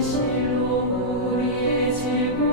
실로 우리의 죄를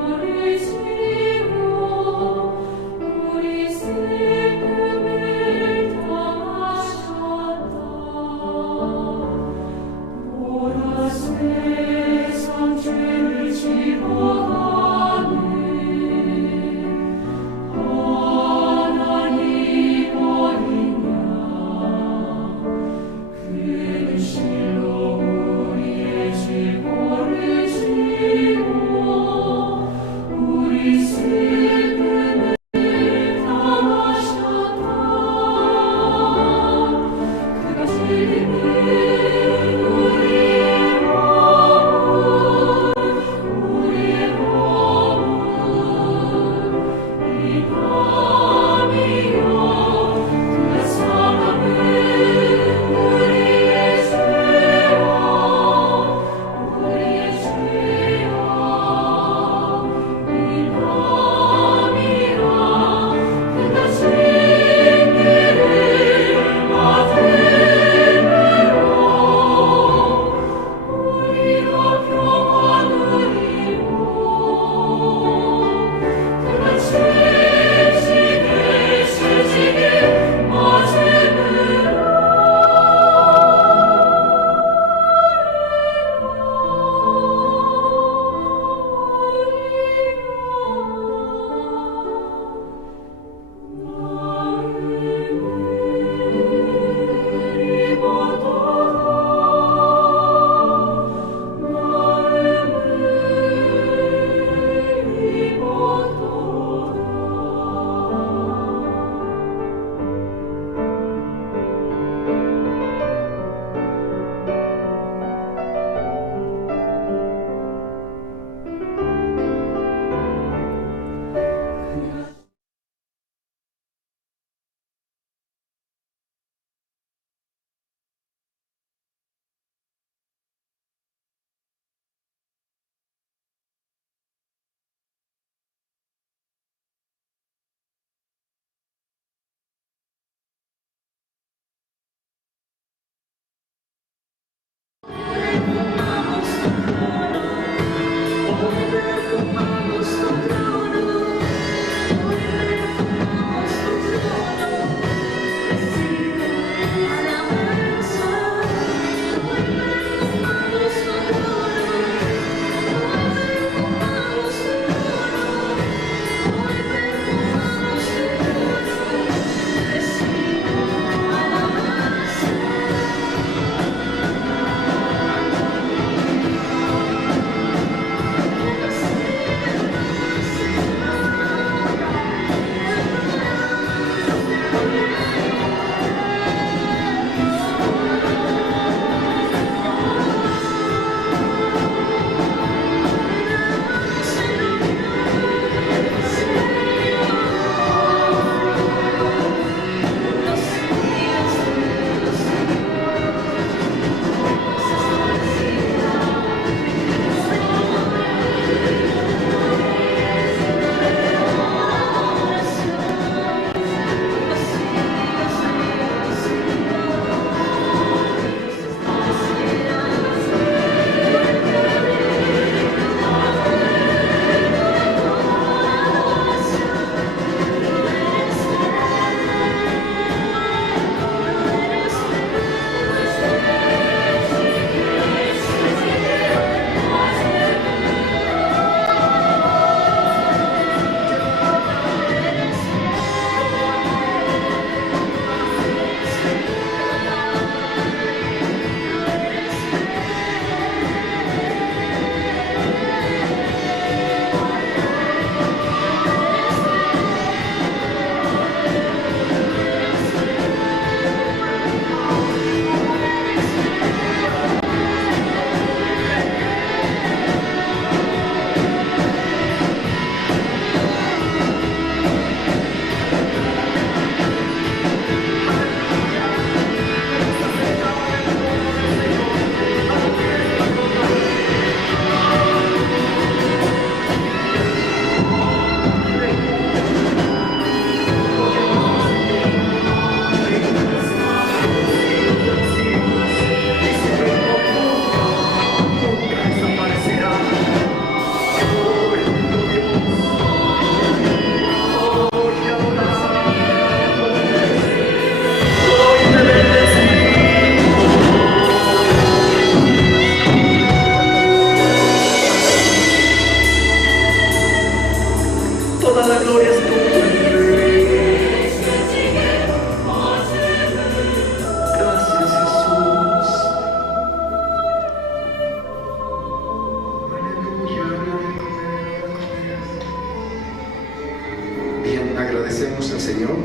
agradecemos al Señor,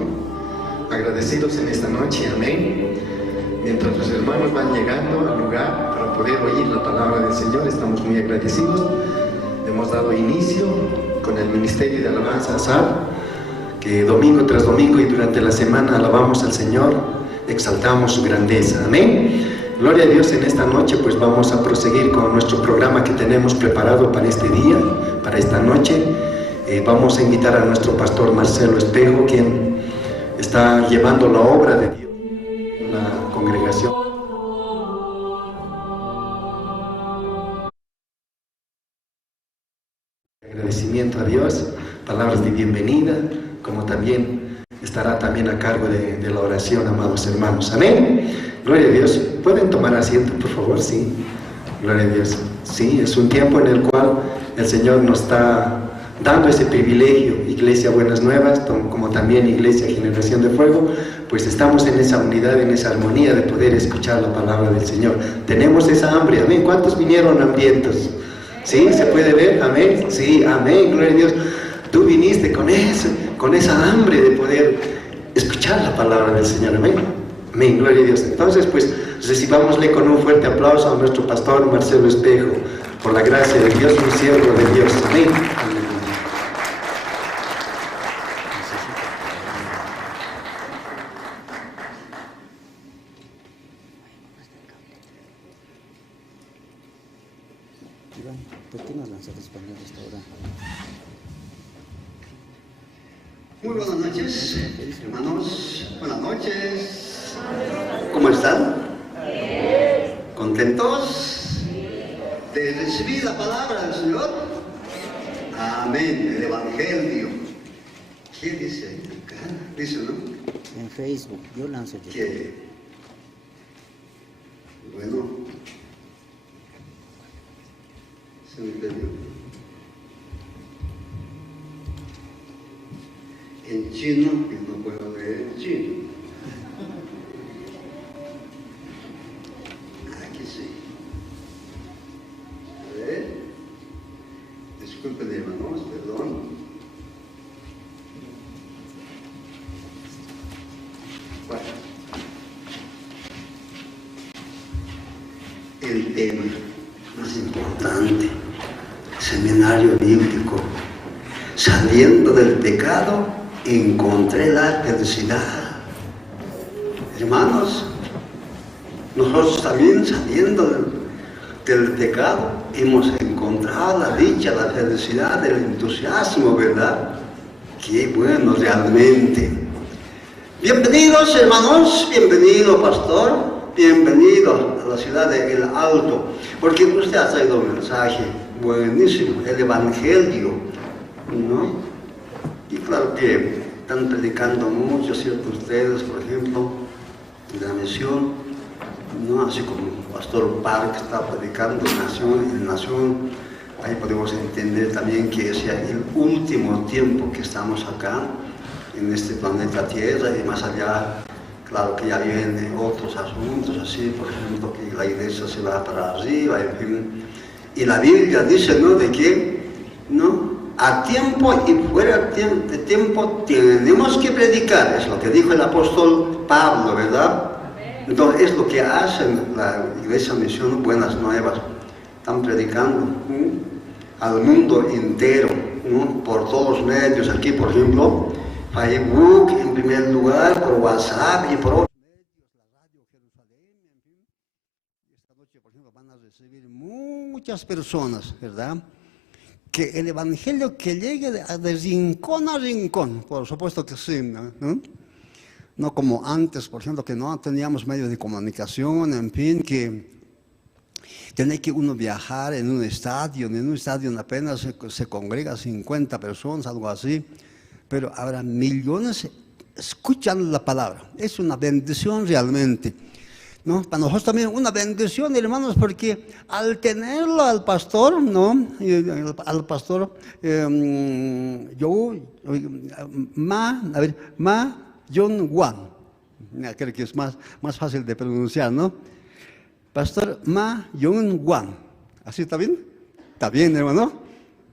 agradecidos en esta noche, amén. Mientras los hermanos van llegando al lugar para poder oír la palabra del Señor, estamos muy agradecidos. Hemos dado inicio con el Ministerio de Alabanza ASAR, que domingo tras domingo y durante la semana alabamos al Señor, exaltamos su grandeza, amén. Gloria a Dios. En esta noche pues vamos a proseguir con nuestro programa que tenemos preparado para este día, para esta noche. Vamos a invitar a nuestro pastor Marcelo Espejo, quien está llevando la obra de Dios en la congregación. Agradecimiento a Dios, palabras de bienvenida, como también estará también a cargo de la oración, amados hermanos. Amén. Gloria a Dios. ¿Pueden tomar asiento, por favor? Sí. Gloria a Dios. Sí, es un tiempo en el cual el Señor nos está dando ese privilegio, Iglesia Buenas Nuevas, como también Iglesia Generación de Fuego, pues estamos en esa unidad, en esa armonía de poder escuchar la palabra del Señor. Tenemos esa hambre, amén. ¿Cuántos vinieron hambrientos? ¿Sí? ¿Se puede ver? Amén. Sí, amén. Gloria a Dios. Tú viniste con esa hambre de poder escuchar la palabra del Señor, amén. Amén, gloria a Dios. Entonces, pues, recibámosle con un fuerte aplauso a nuestro pastor Marcelo Espejo, por la gracia de Dios, un siervo de Dios. Amén. ¿Por qué no lanzas español hasta ahora? Muy buenas noches, hermanos. Buenas noches. ¿Cómo están? ¿Contentos de recibir la palabra del Señor? Amén. El Evangelio. ¿Qué dice ahí? Acá dice, ¿no? En Facebook, yo lanzo yo. Que, bueno, se me perdió. En chino, que no puedo leer en chino. Aquí sí. A ver. Disculpen, hermanos, perdón. Bueno. El tema más importante, seminario bíblico, saliendo del pecado, encontré la felicidad. Hermanos, nosotros también saliendo del pecado hemos encontrado la dicha, la felicidad, el entusiasmo, ¿verdad? Qué bueno realmente. Bienvenidos, hermanos, bienvenido, pastor, bienvenido a la ciudad de El Alto, porque usted ha traído un mensaje buenísimo, el Evangelio, ¿no? Y claro que están predicando mucho, ¿cierto? Ustedes, por ejemplo, en la misión, ¿no? Así como el pastor Park está predicando en nación, ahí podemos entender también que es ya el último tiempo que estamos acá, en este planeta Tierra, y más allá, claro que ya vienen otros asuntos, así, por ejemplo, que la iglesia se va para arriba, en fin. Y la Biblia dice, ¿no?, de que, ¿no?, a tiempo y fuera de tiempo tenemos que predicar, es lo que dijo el apóstol Pablo, ¿verdad? Entonces es lo que hacen la Iglesia Misión Buenas Nuevas, están predicando al mundo entero, ¿no?, por todos los medios, aquí por ejemplo, Facebook en primer lugar, por WhatsApp y por otros medios, la radio Jerusalén, en fin. Esta noche por ejemplo van a recibir muchas personas, ¿verdad?, que el Evangelio que llegue de rincón a rincón, por supuesto que sí, ¿no? No como antes, por ejemplo, que no teníamos medios de comunicación, en fin, que tenía que uno viajar en un estadio apenas se congrega 50 personas, algo así, pero ahora millones escuchan la palabra, es una bendición realmente. ¿No? Para nosotros también una bendición, hermanos, porque al tenerlo al pastor, ¿no?, al pastor Ma Yong-wan, creo que es más fácil de pronunciar, ¿no? Pastor Ma Yong-wan, ¿así está bien? ¿Está bien, hermano?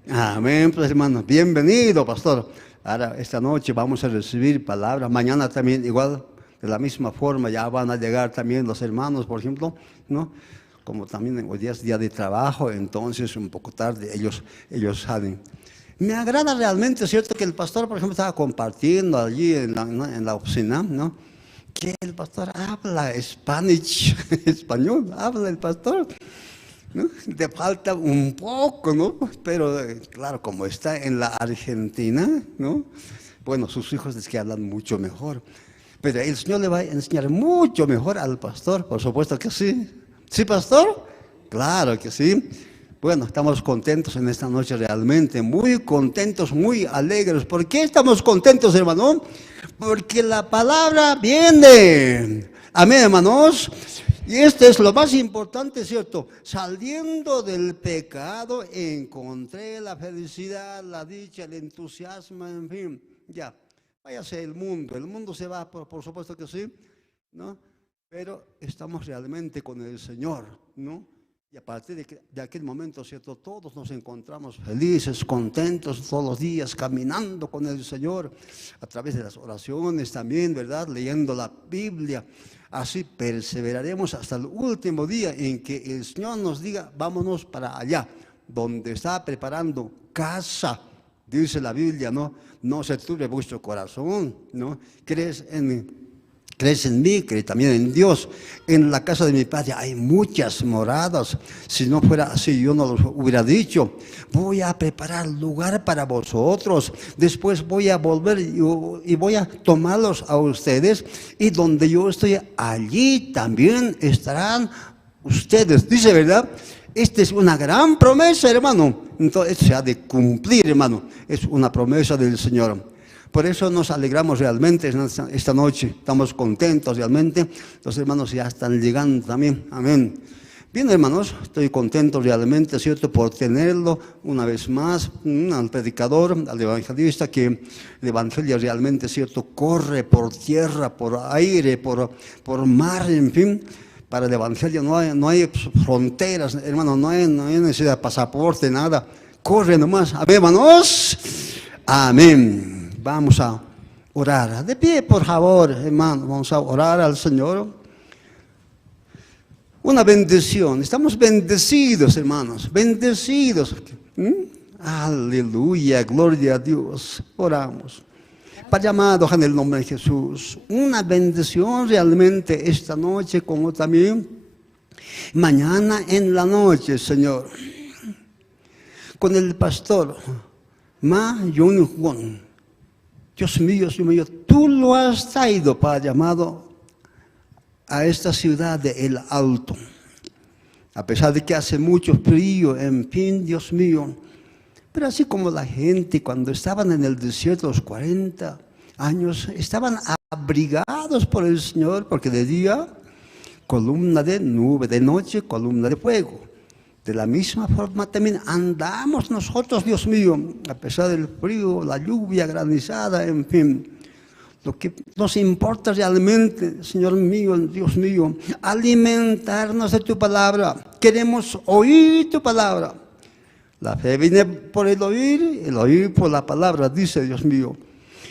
Amén, pues hermano, bienvenido, pastor. Ahora, esta noche vamos a recibir palabras, mañana también igual, de la misma forma, ya van a llegar también los hermanos, por ejemplo, ¿no? Como también hoy día es día de trabajo, entonces un poco tarde ellos salen. Me agrada realmente, ¿cierto? Que el pastor, por ejemplo, estaba compartiendo allí en la oficina, ¿no? Que el pastor habla español, habla el pastor, ¿no? Le falta un poco, ¿no? Pero claro, como está en la Argentina, ¿no? Bueno, sus hijos es que hablan mucho mejor. Pero el Señor le va a enseñar mucho mejor al pastor, por supuesto que sí. ¿Sí, pastor? Claro que sí. Bueno, estamos contentos en esta noche realmente, muy contentos, muy alegres. ¿Por qué estamos contentos, hermano? Porque la palabra viene. Amén, hermanos. Y esto es lo más importante, ¿cierto? Saliendo del pecado encontré la felicidad, la dicha, el entusiasmo, en fin. Ya, váyase el mundo se va, por supuesto que sí, ¿no? Pero estamos realmente con el Señor, ¿no? Y a partir de aquel momento, ¿cierto? Todos nos encontramos felices, contentos todos los días, caminando con el Señor, a través de las oraciones también, ¿verdad? Leyendo la Biblia. Así perseveraremos hasta el último día en que el Señor nos diga, vámonos para allá, donde está preparando casa. Dice la Biblia, ¿no? No se turbe vuestro corazón, ¿no? Crees en mí, cree también en Dios. En la casa de mi Padre hay muchas moradas. Si no fuera así, yo no lo hubiera dicho. Voy a preparar lugar para vosotros. Después voy a volver y voy a tomarlos a ustedes. Y donde yo estoy, allí también estarán ustedes. Dice, ¿verdad? Esta es una gran promesa, hermano. Entonces se ha de cumplir, hermano. Es una promesa del Señor. Por eso nos alegramos realmente esta noche, estamos contentos realmente. Los hermanos ya están llegando también, amén. Bien, hermanos, estoy contento realmente, ¿cierto?, por tenerlo una vez más, al predicador, al evangelista, que el evangelio realmente, ¿cierto?, corre por tierra, por aire, por mar, en fin. Para el evangelio no hay fronteras, hermanos, no hay necesidad de pasaporte, nada. Corre nomás, amén, hermanos. Amén. Vamos a orar. De pie, por favor, hermano. Vamos a orar al Señor. Una bendición. Estamos bendecidos, hermanos. Bendecidos. Aleluya. Gloria a Dios. Oramos. Padre amado, en el nombre de Jesús. Una bendición realmente esta noche, como también mañana en la noche, Señor. Con el pastor Ma Yong-won. Dios mío, tú lo has traído, Padre amado, a esta ciudad de El Alto. A pesar de que hace mucho frío, en fin, Dios mío. Pero así como la gente cuando estaban en el desierto los 40 años, estaban abrigados por el Señor, porque de día, columna de nube, de noche, columna de fuego. De la misma forma también andamos nosotros, Dios mío, a pesar del frío, la lluvia granizada, en fin. Lo que nos importa realmente, Señor mío, Dios mío, alimentarnos de tu palabra. Queremos oír tu palabra. La fe viene por el oír por la palabra, dice Dios mío.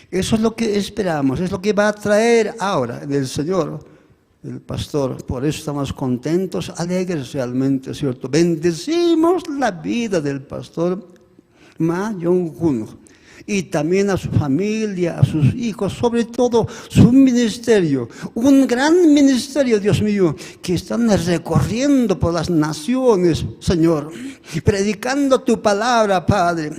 Eso es lo que esperamos, es lo que va a traer ahora del Señor. El pastor, por eso estamos contentos, alegres realmente, ¿cierto? Bendecimos la vida del pastor Ma Yong-won y también a su familia, a sus hijos, sobre todo su ministerio, un gran ministerio, Dios mío, que están recorriendo por las naciones, Señor, predicando tu palabra, Padre,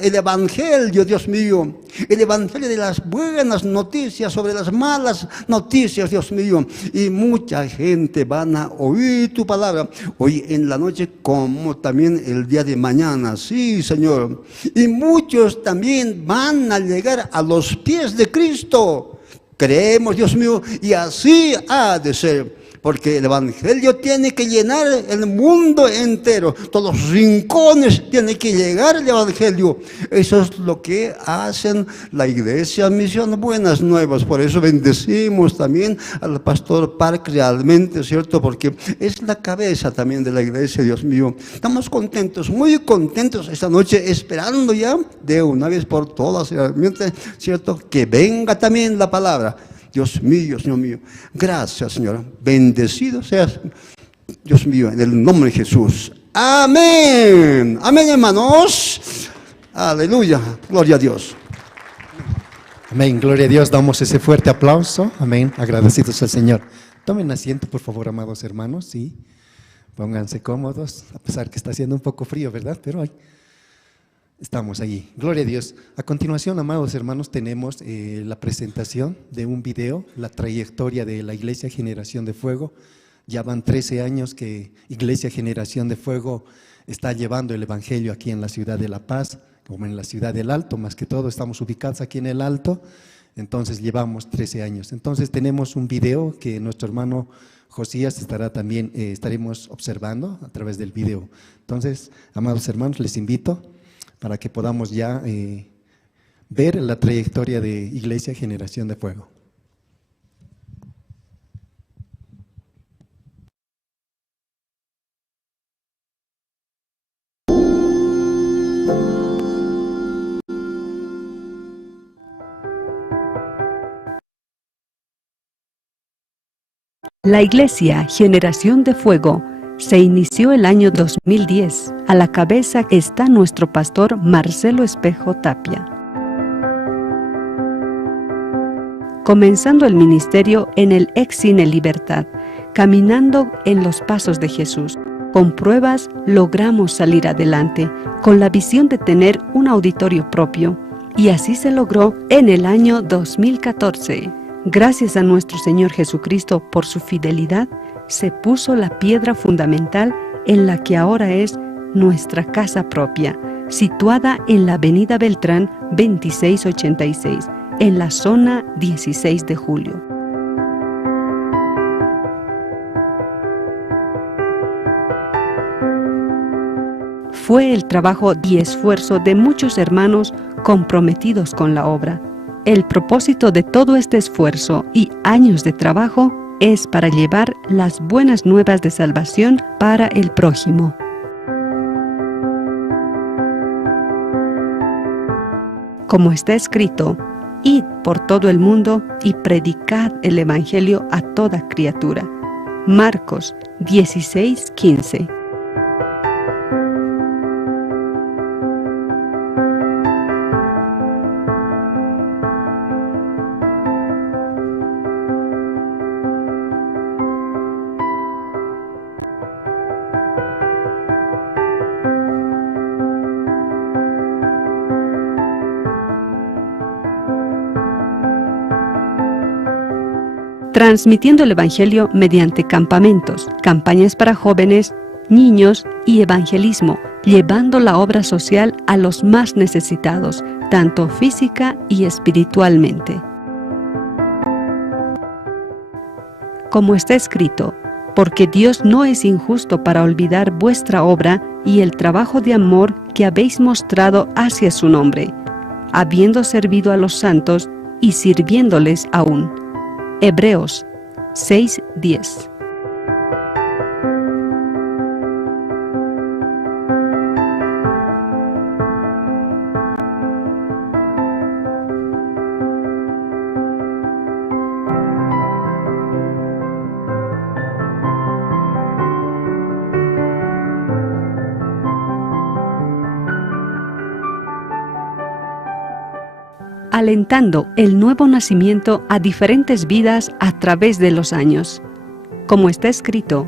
el evangelio, Dios mío, el evangelio de las buenas noticias sobre las malas noticias, Dios mío, y mucha gente van a oír tu palabra hoy en la noche como también el día de mañana, sí, Señor, y muchos también van a llegar a los pies de Cristo. Creemos, Dios mío, y así ha de ser. porque el Evangelio tiene que llenar el mundo entero. Todos los rincones tiene que llegar el Evangelio. Eso es lo que hacen la Iglesia Misión Buenas Nuevas. Por eso bendecimos también al pastor Park realmente, ¿cierto? Porque es la cabeza también de la iglesia, Dios mío. Estamos contentos, muy contentos esta noche, esperando ya de una vez por todas, realmente, ¿cierto? Que venga también la palabra. Dios mío, Señor mío. Gracias, Señor. Bendecido seas, Dios mío, en el nombre de Jesús. Amén. Amén, hermanos. Aleluya. Gloria a Dios. Amén, gloria a Dios, damos ese fuerte aplauso, amén, agradecidos al Señor. Tomen asiento, por favor, amados hermanos, sí, pónganse cómodos, a pesar que está haciendo un poco frío, ¿verdad? Pero ahí estamos allí, gloria a Dios. A continuación, amados hermanos, tenemos la presentación de un video, la trayectoria de la Iglesia Generación de Fuego. Ya van 13 años que Iglesia Generación de Fuego está llevando el Evangelio aquí en la ciudad de La Paz, como en la ciudad del Alto, más que todo estamos ubicados aquí en el Alto, entonces llevamos 13 años. Entonces tenemos un video que nuestro hermano Josías estará también, estaremos observando a través del video. Entonces, amados hermanos, les invito para que podamos ya ver la trayectoria de Iglesia Generación de Fuego. La Iglesia Generación de Fuego se inició el año 2010. A la cabeza está nuestro pastor Marcelo Espejo Tapia. Comenzando el ministerio en el ex Cine Libertad, caminando en los pasos de Jesús. Con pruebas logramos salir adelante, con la visión de tener un auditorio propio. Y así se logró en el año 2014. Gracias a nuestro Señor Jesucristo por su fidelidad, se puso la piedra fundamental en la que ahora es nuestra casa propia, situada en la Avenida Beltrán 2686, en la zona 16 de Julio. Fue el trabajo y esfuerzo de muchos hermanos comprometidos con la obra. El propósito de todo este esfuerzo y años de trabajo es para llevar las buenas nuevas de salvación para el prójimo. Como está escrito, id por todo el mundo y predicad el Evangelio a toda criatura. Marcos 16:15. Transmitiendo el Evangelio mediante campamentos, campañas para jóvenes, niños y evangelismo, llevando la obra social a los más necesitados, tanto física y espiritualmente. Como está escrito, porque Dios no es injusto para olvidar vuestra obra y el trabajo de amor que habéis mostrado hacia su nombre, habiendo servido a los santos y sirviéndoles aún. Hebreos 6:10. Alentando el nuevo nacimiento a diferentes vidas a través de los años. Como está escrito,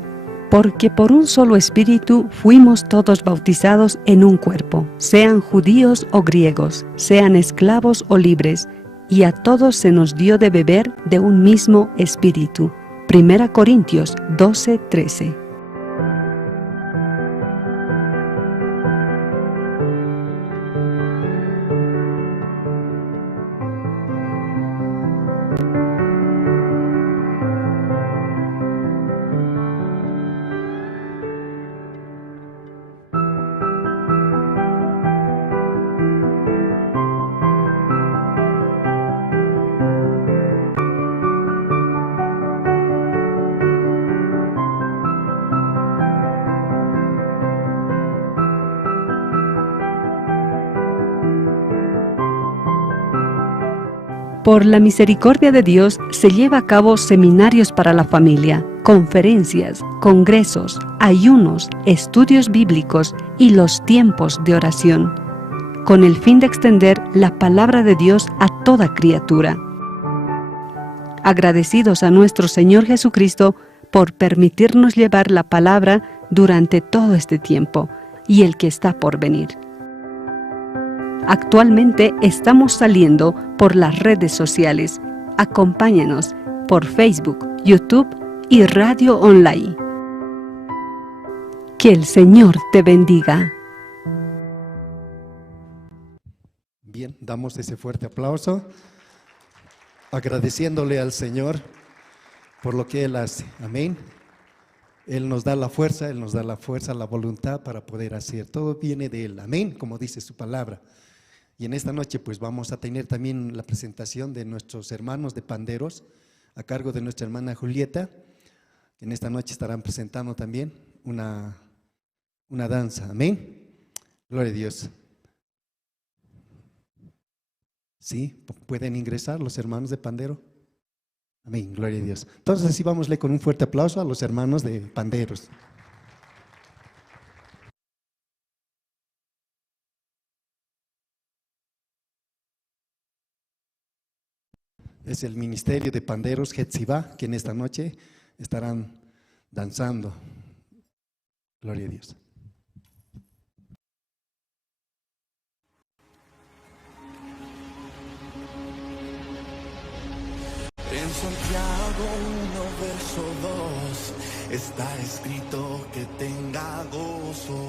porque por un solo espíritu fuimos todos bautizados en un cuerpo, sean judíos o griegos, sean esclavos o libres, y a todos se nos dio de beber de un mismo espíritu. 1 Corintios 12:13. Por la misericordia de Dios se lleva a cabo seminarios para la familia, conferencias, congresos, ayunos, estudios bíblicos y los tiempos de oración, con el fin de extender la palabra de Dios a toda criatura. Agradecidos a nuestro Señor Jesucristo por permitirnos llevar la palabra durante todo este tiempo y el que está por venir. Actualmente estamos saliendo por las redes sociales. Acompáñanos por Facebook, YouTube y Radio Online. Que el Señor te bendiga. Bien, damos ese fuerte aplauso, agradeciéndole al Señor por lo que Él hace. Amén. Él nos da la fuerza, la voluntad para poder hacer. Todo viene de Él. Amén, como dice su palabra. Y en esta noche pues vamos a tener también la presentación de nuestros hermanos de panderos a cargo de nuestra hermana Julieta. En esta noche estarán presentando también una danza. Amén. Gloria a Dios. ¿Sí? ¿Pueden ingresar los hermanos de pandero? Amén. Gloria a Dios. Entonces así vámosle con un fuerte aplauso a los hermanos de panderos. Es el Ministerio de Panderos Hetzibah, que en esta noche estarán danzando. Gloria a Dios. En Santiago 1, verso 2, está escrito que tenga gozo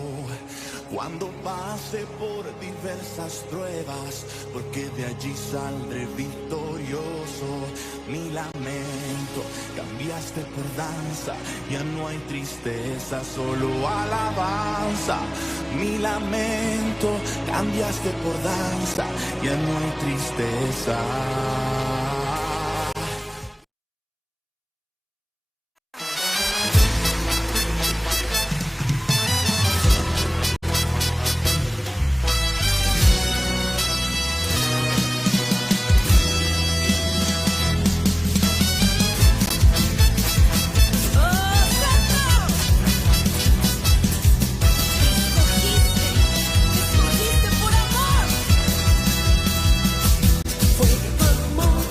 cuando pase por diversas pruebas, porque de allí saldré victorioso. Mi lamento cambiaste por danza, ya no hay tristeza, solo alabanza. Mi lamento cambiaste por danza, ya no hay tristeza. Escogiste por amor. Fue por amor.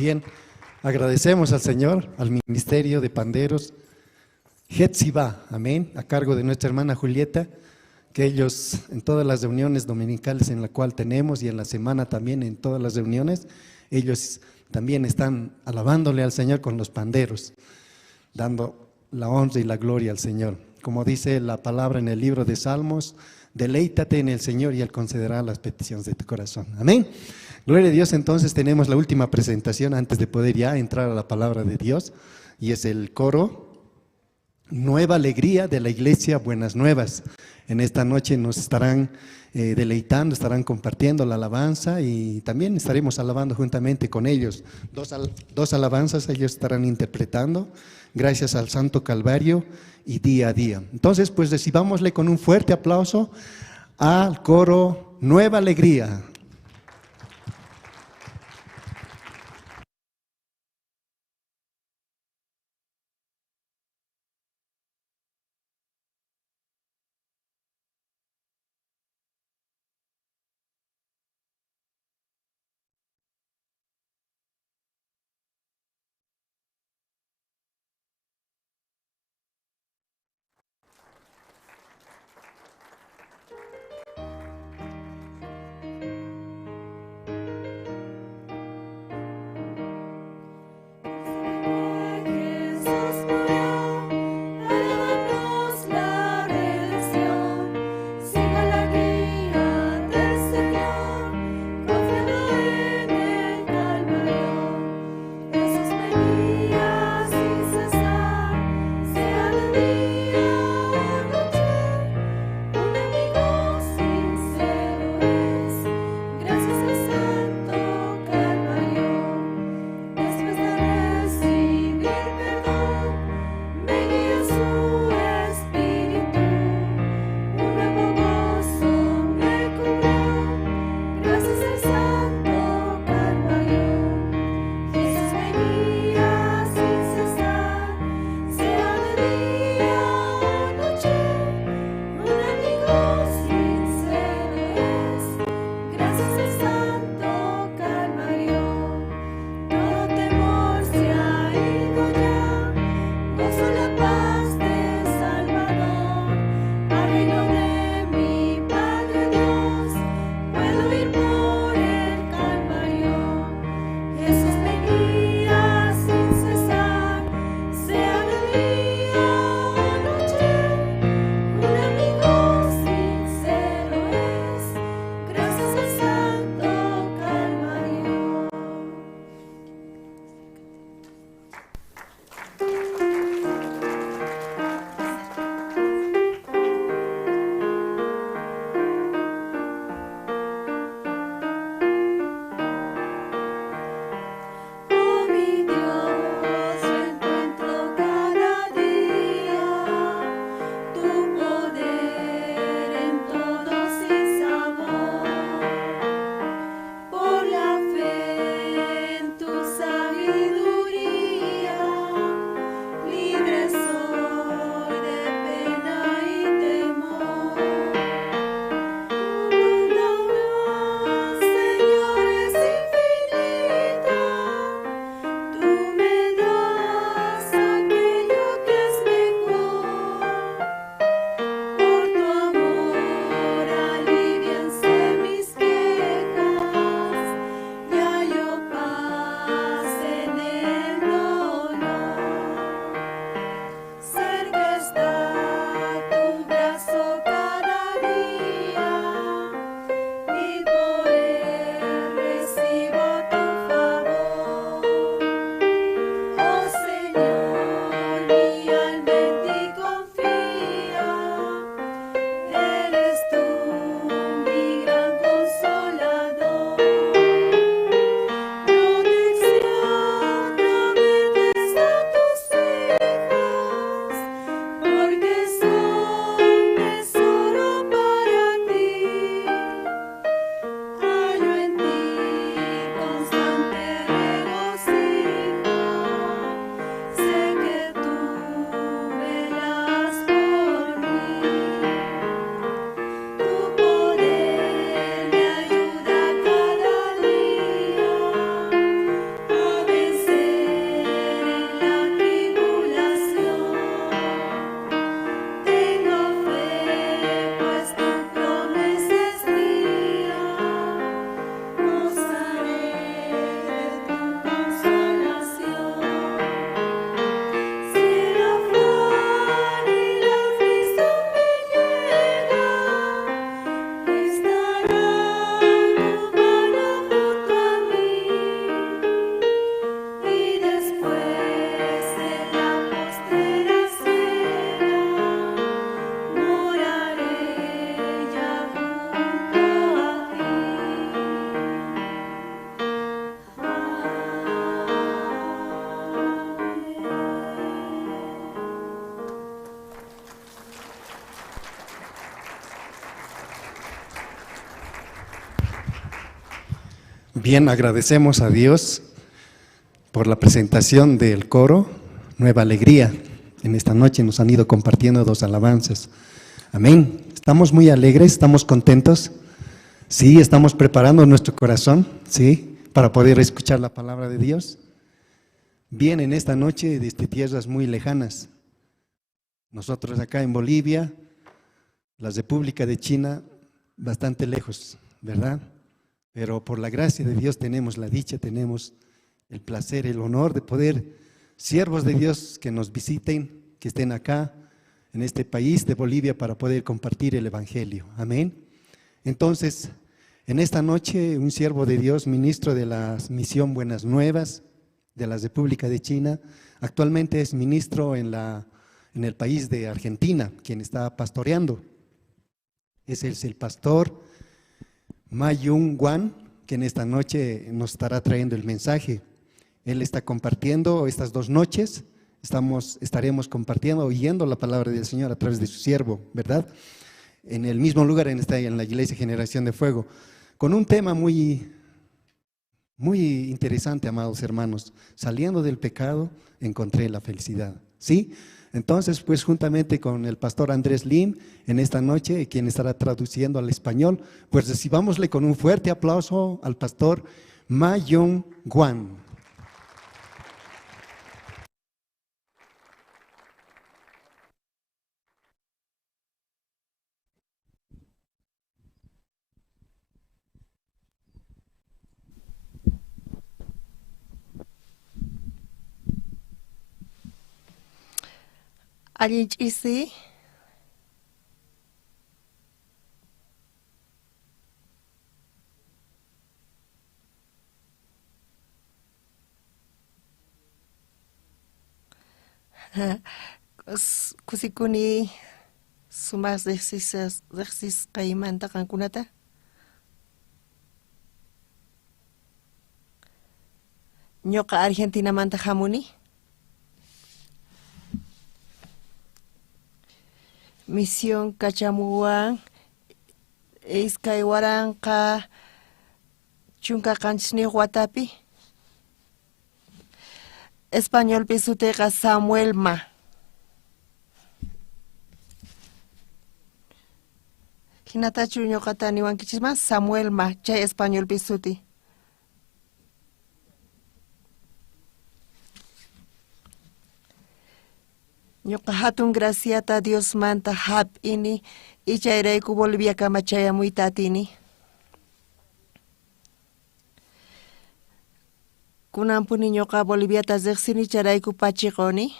Bien, agradecemos al Señor, al Ministerio de Panderos, Hetziba, amén, a cargo de nuestra hermana Julieta, que ellos en todas las reuniones dominicales en la cual tenemos y en la semana también en todas las reuniones, ellos también están alabándole al Señor con los panderos, dando la honra y la gloria al Señor. Como dice la palabra en el libro de Salmos, deleítate en el Señor y Él concederá las peticiones de tu corazón. Amén. Gloria a Dios. Entonces tenemos la última presentación antes de poder ya entrar a la palabra de Dios, y es el coro Nueva Alegría de la Iglesia Buenas Nuevas. En esta noche nos estarán deleitando, estarán compartiendo la alabanza y también estaremos alabando juntamente con ellos. Dos alabanzas ellos estarán interpretando, gracias al Santo Calvario y Día a Día. Entonces, pues recibámosle con un fuerte aplauso al coro Nueva Alegría. Bien, agradecemos a Dios por la presentación del coro Nueva Alegría. En esta noche nos han ido compartiendo 2 alabanzas. Amén. Estamos muy alegres, estamos contentos. Sí, estamos preparando nuestro corazón, sí, para poder escuchar la palabra de Dios. Bien, en esta noche desde tierras muy lejanas. Nosotros acá en Bolivia, la República de China, bastante lejos, ¿verdad? Pero por la gracia de Dios tenemos la dicha, tenemos el placer, el honor de poder, siervos de Dios que nos visiten, que estén acá en este país de Bolivia para poder compartir el Evangelio. Amén. Entonces, en esta noche, un siervo de Dios, ministro de la Misión Buenas Nuevas de la República de China, actualmente es ministro en el país de Argentina, quien está pastoreando. Ese es el pastor Ma Yung Wan, que en esta noche nos estará trayendo el mensaje. Él está compartiendo estas 2 noches, estaremos compartiendo, oyendo la palabra del Señor a través de su siervo, ¿verdad? En el mismo lugar en la Iglesia Generación de Fuego, con un tema muy interesante, amados hermanos. Saliendo del pecado, encontré la felicidad, ¿sí? Entonces, pues juntamente con el pastor Andrés Lim, en esta noche, quien estará traduciendo al español, pues recibámosle con un fuerte aplauso al pastor Ma Yung Wan. Allinch'isi kusikuni sumas dexis qaymanta qankunata ñoqa Argentinamanta hamuni. Misión Cachamuan, Iskay waranqa chunka qanchis watapi. Español pisutiqa Samuel Ma. Hinatachu ñoqata niwankichisman Samuel Ma, chay español pisuti. Ñuqa hatun graciata Dios manta hap'ini y chayrayku Bolivia kamachayamuyta atini. Kunanpuni ñuqa Boliviata riqsini charayku pachiquni.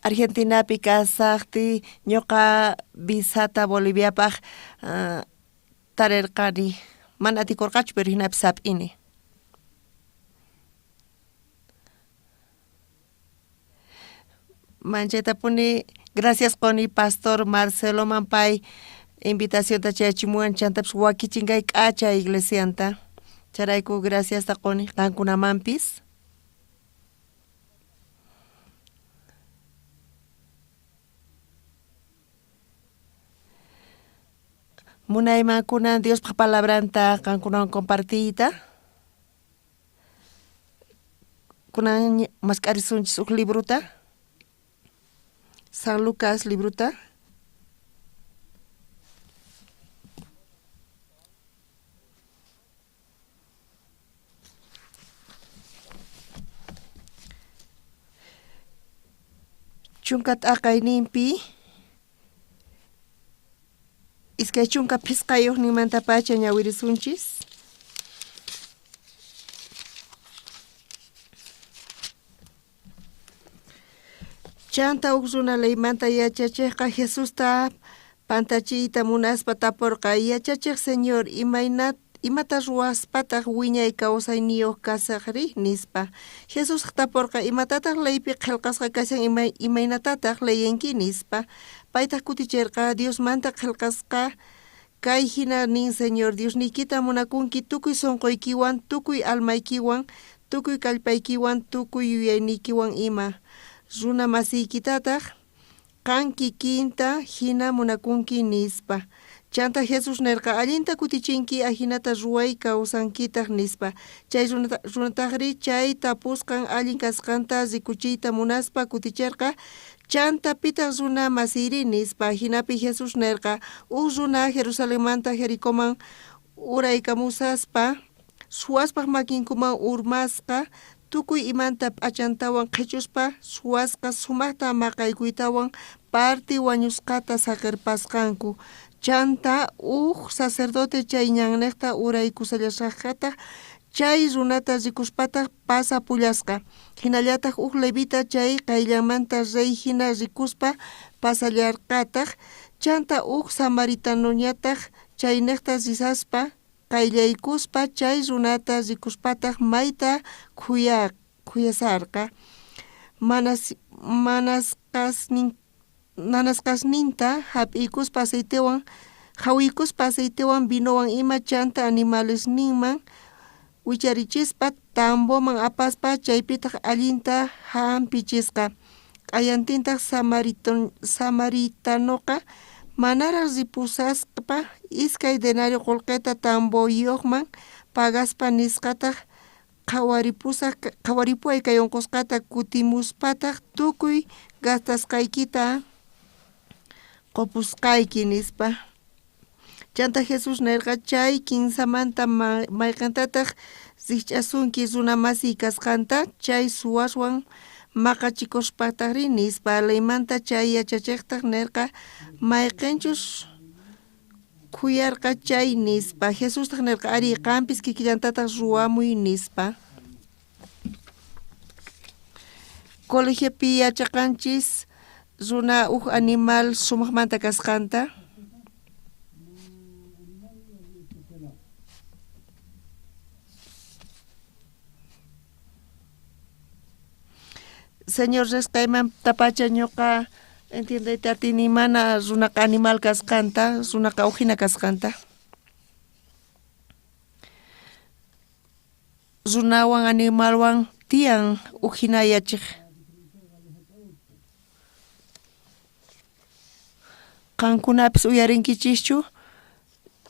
Argentinapi kasaqti ñuqa visata Boliviapaq tarirqani. Mana atikurqachu pero hinapi sap'ini. Manchaytapuni gracias quni pastor Marcelo Mampay invitación ta chayachimuwan chantapish wakichinkay k'acha iglesianta charayku gracias ta quni qankunamanpis. Munayman kunan Diospaq palabranta qankunawan compartiyta. Kunan masq'arisunchis uk libruta. San Lucas libruta. Chunka t'aqayninpi iskay chunka phisqayuqninmantapacha ñawirisunchis. Chanta uk runa leymanta yachachiqqa Jesusta pantachiyta munaspa tapurqa yachachiq Señor imata ruwaspataq wiñay kawsayniyuq kasaqri nispa. Jesus tapurqa imatataq leypi qillqasqa kashan imaynatataq leyenki nispa. Paytaq kutichirqa Dios manta qillqasqa kay hina nin Señor Dios nikita munakunki tukuy sunquykiwan, tukuy almaykiwan, tukuy kallpaykiwan, tukuy yuyaynikiwan ima. Runa masiykitataq qan kikinta hina munakunki nispa. Chanta Jesús nerqa allinta kutichinki ajinata ruway kawsankitaq nispa. Chay runataqri chay tapusqan allin kasqanta rikuchiyta munaspa kuticharqa chanta pitaq runa masiri nispa. Hinapi Jesús nerqa runa Jerusalemanta Jericóman uraykamusaspa suwaspaq makinkuman urmasqa tukuy imanta p'achantawan qhichuspa suwasqa sumaqta maqaykuytawan parti wañusqata saqirpasqanku. Chanta sacerdote chay ñanniqta uraykusallashaqata chay runata rikuspataq pasapullasqa. Hinallataq levita chay qayllamanta rey hina rikuspa pasallarqataq chanta samaritanoñataq chayniqta risaspa qayllaykuspa chay runata rikuspataq mayta khuyasarqa nanasqasninta hap'iykuspa aceitewan vinowan ima chanta animalesninman wicharichispa tamboman apaspa chaypitaq allinta hampichisqa. Q'ayantintaq samaritanoqa manaraq ripusaspa iskay denario qullqita tamboyuqman pagaspa nisqataq qhawaripuway kay unqusqata kutimuspataq tukuy gastasqaykita qupusqayki nispa. Chanta Jesús nerqa chay kinsamanta mayqantataq rikch'asunki runa masiy kasqanta chay suwaswan maqachikuspataqri nispa. Laymanta chay yachachiqtaq nerqa mayqinchus khuyarqa chay nispa. Jesústaq nerqa ari qampis kikillantataq ruwamuy nispa. Colegiopi yachaqanchis runa animal sumaqmanta kasqanta. Señor resqayman tapacha ñuqa entiendayta atini mana runaqa animal kasqanta, runaqa uhina kasqanta. Runawan animalwan tiyan uhinayachiq. Qankunapis uyarinkichikchu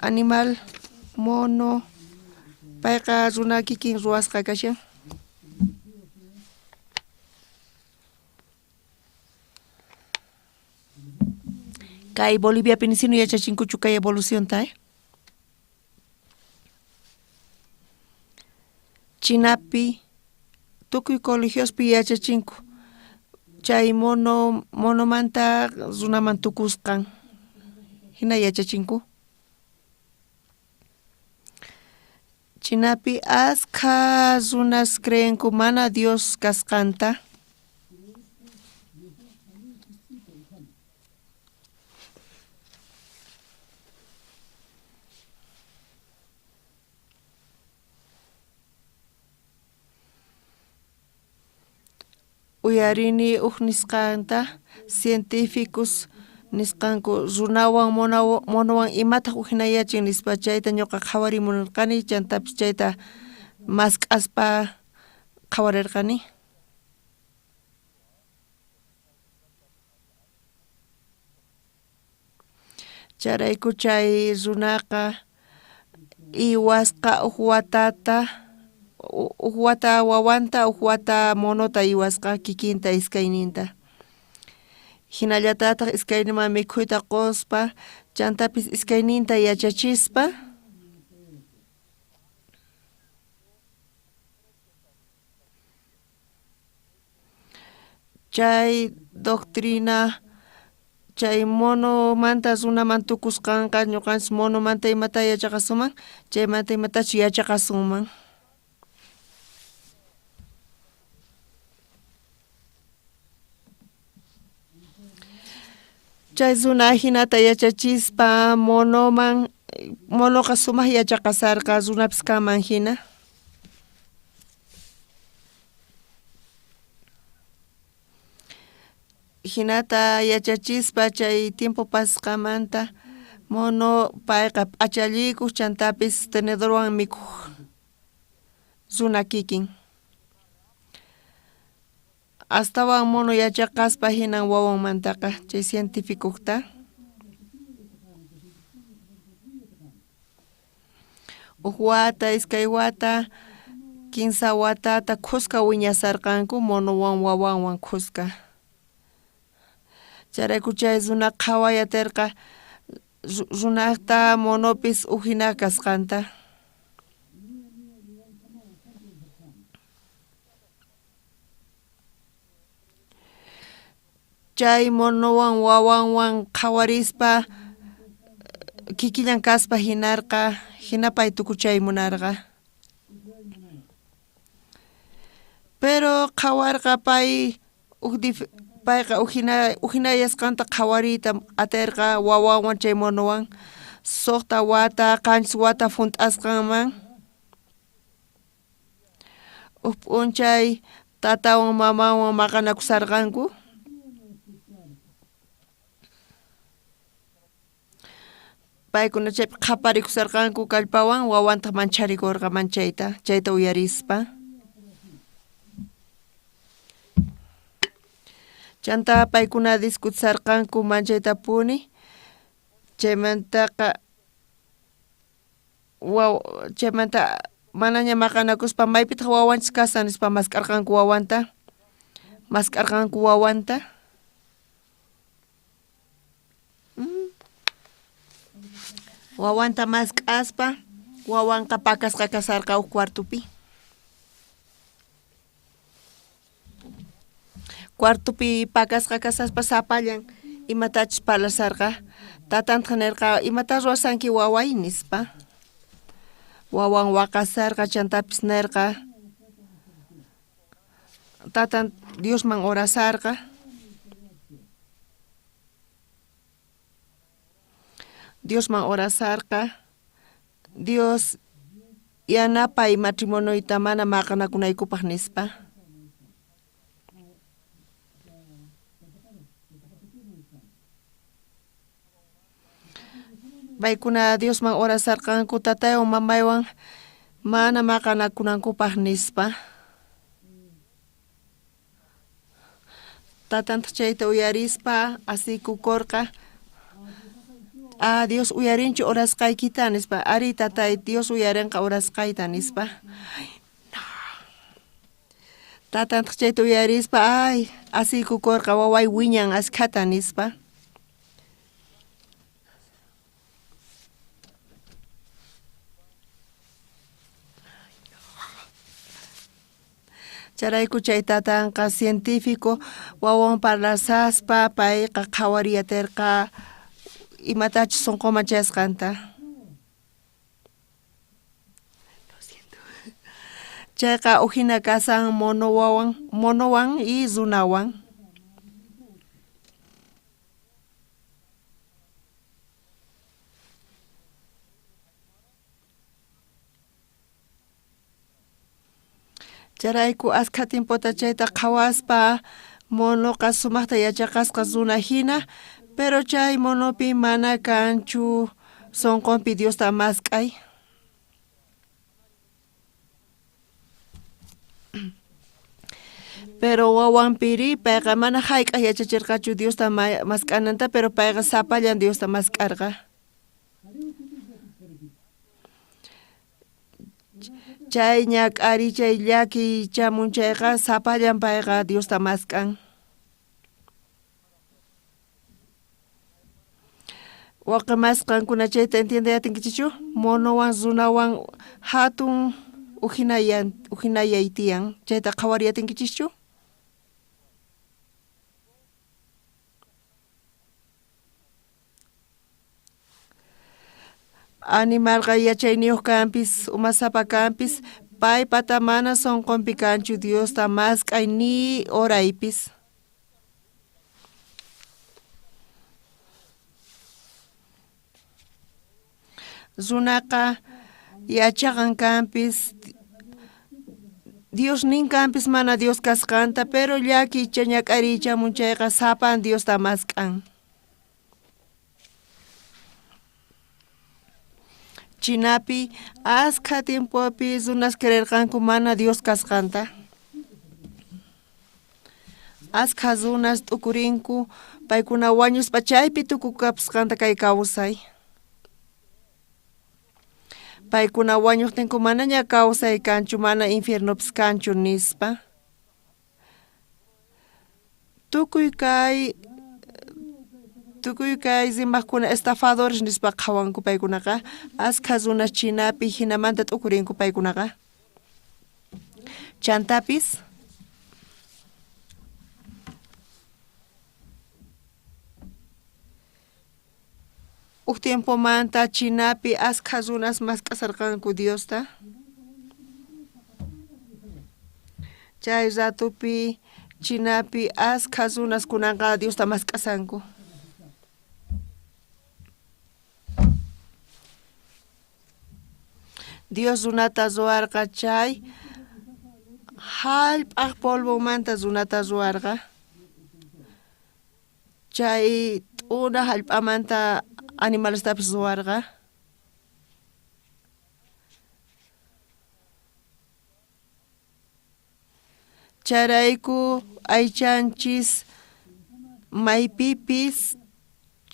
animal mono payqa runa kikin ruwasqa kashan. Kay Boliviapi nisinu yachachinkuchu kay evolucionta, Chinapi tukuy colegiospi yachachinku chay monomanta runaman tukusqan hina yachachinku. Chinapi askha runas creenku mana Dios kasqanta. Uyarini nisqanta científicos nisqanku runawan monowan imataq uhinayachin nispa chayta ñuqa qhawarimunarqani chantapis chayta mask'aspa qhawarirqani. Charayku chay runaqa iwasqa watata wata wawanta wata monota iwasqa kikinta iskayninta. Hinallatataq iskayninman mikhuyta quspa chantapis iskayninta yachachispa chay doctrina chay monomanta runaman tukusqanqa ñuqanchis monomanta imata yachaqasuman chaymanta imatachu yachaqasunman. Chay runa hinata yachachispa monoqa sumaq yachaqasarqa runapis kaman hina. Hinata yachachispa chay tiempo pasqamanta mono payqa p'achallikuq chantapis tenedorwan mikhuq runa kikin. Astawan mono yachaqaspa hinan wawanmantaqa chay científicoqta. wata iskay wata 15 watata kuska wiñasarqanku monowan wawanwan kuska. Charayku chay runa qhawayatirqa runaqta monopis uhina kasqanta. Chay monowan wawanwan qhawarispa kikillan kaspa hinarqa hinapay tukuchay munarqa. Pero qhawarqa pay payqa uhinayasqanta qhawarita atirqa wawawan chay monowan suqta wata qanchis wata funt'asqanman p'unchay tatawan mamawan maqanakusarqanku. Paykuna chaypi qhaparikusarqanku kallpawan wawanta mancharikurqa chayta uyarispa. Chanta paykuna discutisarqanku manchaytapuni chaymantaqa chaymanta manaña maqanakuspa maypitaq wawanchis kasan nispa maskarqanku wawanta. Wawanta mask'aspa wawanqa pakasqa kasarqa huk cuartupi. Cuartupi pakasqa kasaspa sapallan imatachis parlasarqa tatanta nirqa imata ruwasanki waway nispa. Wawan waqasarqa chantapis nirqa tatan Diosman orasarqa. Diosman orasarqa Dios yanapay matrimonioyta mana maqanakunaykupaq nispa. Paykuna Diosman orasarqanku tataywan mamaywan mana maqanakunankupaq nispa. Tatanta chayta uyarispa asikukurqa Dios uyarinchu orasqaykita nispa. Ari tatay Dios uyarinqa orasqayta nispa. Tatanta chayta uyarispa asikukurqa waway wiñan askata nispa. Charayku chay tatanqa científico wawan parlasaspa payqa qhawariyatirqa imatachis sunquman chayasqanta. Chayqa uhina kasan monowan y runawan. Charayku askha tiempota chayta qhawaspa monoqa sumaqta yachaqasqa runa hina, pero chay monopi mana kanchu sunqunpi Diosta mask'ay. Pero wawanpiri payqa mana hayk'ay yachachirqachu Diosta mask'ananta, pero payqa sapallan Diosta mask'arqa. Chay ñak'ari chay llaki chamun chayqa sapallan payqa Diosta mask'an. Waqa masqankuna chayta entiendeyatinkichu monowan runawan hatun uhinayay tiyan chayta qhawariyatinkichu. Animalqa yachayniyuq kanpis umasapa kanpis paypata mana sunqunpi kanchu Diosta mask'ay ni oraypis. Runaqa yachaqan kanpis Dios nin kanpis mana Dios kasqanta, pero llaki ñak'ari chamun chayqa sapan Diosta mask'an. Chinapi askha tiempopi runas quererqanku mana Dios kasqanta. Askha runas t'ukurinku paykuna wañuspa chaypi tukukapusqanta kay kawsay. paykuna wañuqtinku manaña kawsaykanchu mana infiernopis kanchu nispa. Tukuy kay rimakuna estafadores nispa qhawanku paykunaqa ashkha runa chinapi hinamanta t'ukurinku paykunaqa. Chantapis uk tiempomanta chinapi ashkha runas mask'asarqanku Diosta. Chay ratupi chinapi ashkha runas kunanqa Diosta mask'asanku. Dios runata ruwarqa chay hallp'aq polvomanta runata ruwarqa. Chay t'una hallp'amanta animalestapis ruwarqa. Charayku aychanchis maypipis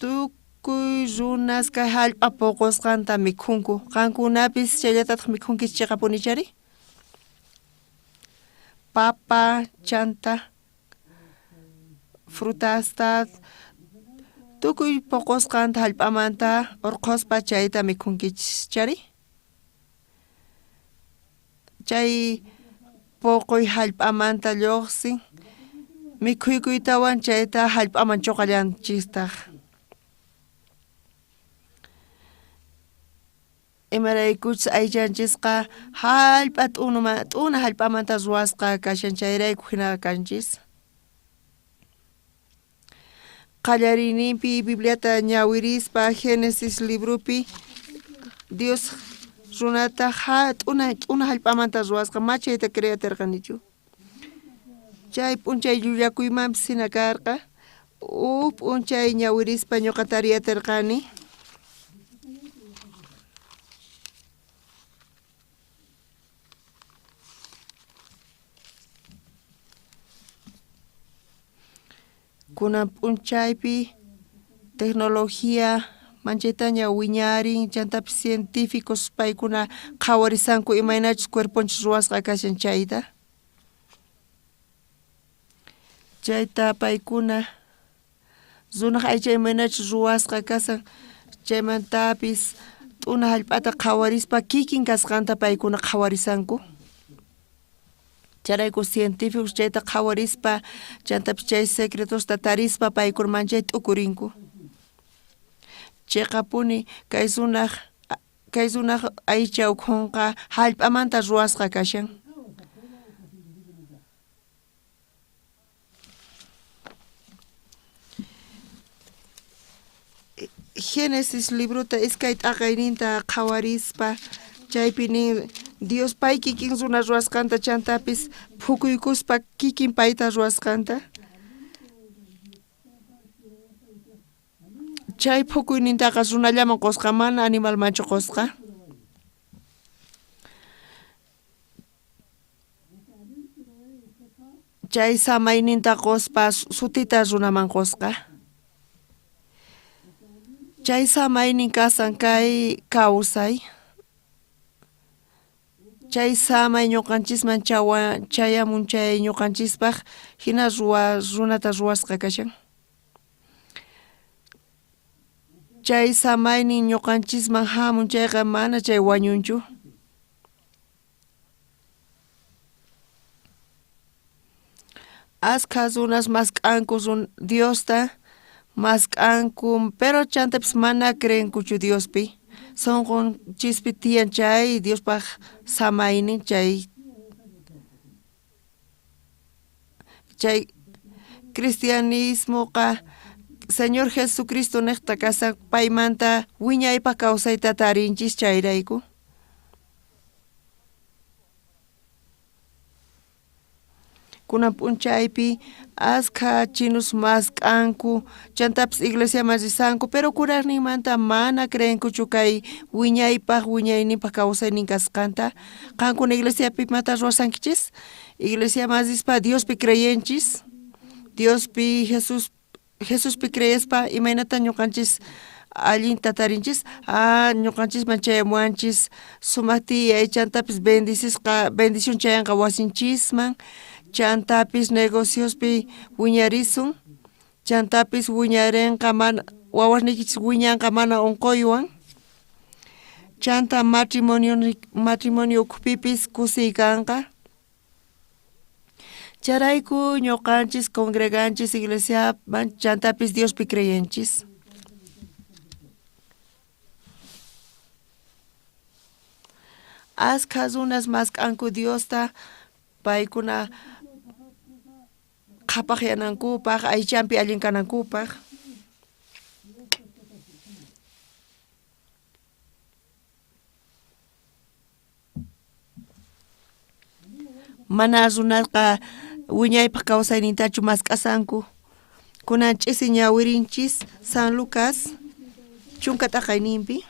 tukuy runas kay hallp'a puqusqanta mikhunku. Qankunapis chayllatataq mikhunki chiqapunichari? Papa, chanta, frutasta, tukuy puqusqanta hallp'amanta urquspa chayta mikhunkichari? Chay puquy hallp'amanta lluqsin mikhuykuytawan chayta hallp'aman chuqallanchistaq. Imaraykuchus aychanchisqa hallp'a t'una hallp'amanta ruwasqa kashan chayrayku hina kanchis. Qallariyninpi Bibliata ñawirispa Génesis librupi Dios runata t'una hallp'amanta ruwasqa machayta creatirqanichu. Chay p'unchay llullakuymanpis hina karqa p'unchay ñawirispa ñuqata riyatirqani. Kunan p'unchaypi tecnología manchaytaña wiñarin chantapis científicos paykuna qhawarisanku imaynachus cuerponchis ruwasqa kashan chayta. Chayta paykuna runaq aycha imaynachus ruwasqa kasan chaymantapis t'una hallp'ata qhawarispa kikin kasqanta paykuna qhawarisanku. Charayku científicos chayta qhawarispa chantapis chay secretosta tarispa paykuna manchay t'ukurinku. Chiqapuni kay runaq aycha ukhunqa hallp'amanta ruwasqa kashan. Génesis libruta iskay t'aqayninta qhawarispa chaypi nin Dios pay kikin runa ruwasqanta chantapis phukuykuspa kikin payta ruwasqanta. Chay phukuynintaqa runallaman qusqa mana animalmanchu qusqa. Chay samayninta quspa sutita runaman qusqa. Chay samaynin kasan kay kawsay. Chay samay ñuqanchisman chayamun chay ñuqanchispaq hina runata ruwasqa kashan. Chay samaynin ñuqanchisman hamun chayqa mana chay wañunchu. Ashkha runas mask'anku Diosta mask'anku pero chantapis mana creenkuchu Diospi. Sunqunchispi tiyan chay Diospaq samaynin chay cristianismoqa Señor Jesucristo niqta kasan paymanta wiñaypaq kawsayta tarinchis chayrayku. Kunan p'unchaypi ashkha chinus mask'anku chantapis iglesiaman risanku pero kuraqninmanta mana creenkuchu kay wiñayninpaq kawsaynin kasqanta. Qankuna iglesiapi imata ruwasankichis? Iglesiaman rispa Diospi creyenchis, Diospi Jesuspi creyespa imaynata ñuqanchis allinta tarinchis ñuqanchis manchayamuanchis sumaqti aychantapis bendición chayanqa wasinchisman chantapis negociospi wiñarisun chantapis wiñarenqa mana wawasnikichis wiñanqa mana unquywan chanta matrimonio ukpipis kusiykanqa charayku ñuqanchis congreganchis iglesiaman chantapis Diospi creyanchis. Asqa runas mask'anku Diosta paykuna qhapaqyanankupaq aychanpi allin kanankupaq mana runasqa wiñaypaq kawsaynintachu mask'asanku kunan ch'isi ñawirinchis San Lucas chunka t'aqayninpi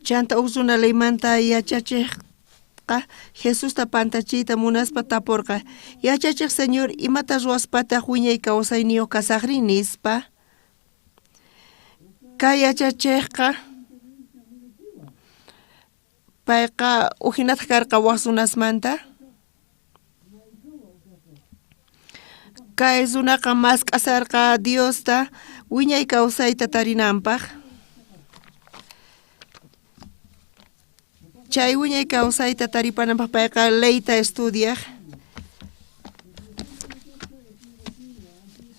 chanta uq runa leymanta yachachiqqa Jesusta pantachiyta munaspa tapurqa yachachiq Señor imata ruwaspataq wiñay kawsayniyuq kasaqri nispa kay yachachiqqa payqa ujinata karqa waq runasmanta kay runaqa mask'asarqa Diosta wiñay kawsayta tarinanpaq chay wiñay kawsayta taripananpaq payqa leyta estudiaq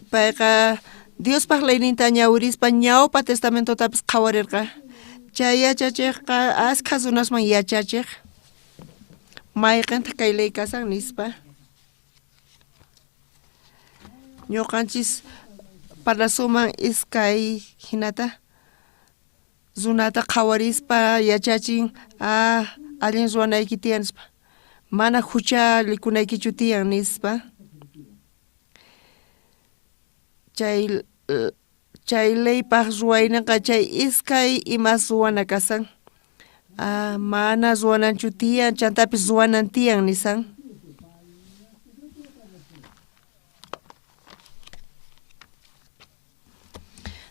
payqa Diospaq leyninta ñawirispa ñawpa testamentotapis qhawarirqa chay yachachiqqa asqa runasman yachachiq mayqanta kay ley kasan nispa ñuqanchis parlasuman iskay hinata runata qhawarispa yachachin allin ruwanayki tiyan nispa mana huchalikunaykichu tiyan nispa chay leypaq ruwaynanqa chay iskay imas ruwana kasan mana ruwananchu tiyan chantapis ruwanan tiyan nisan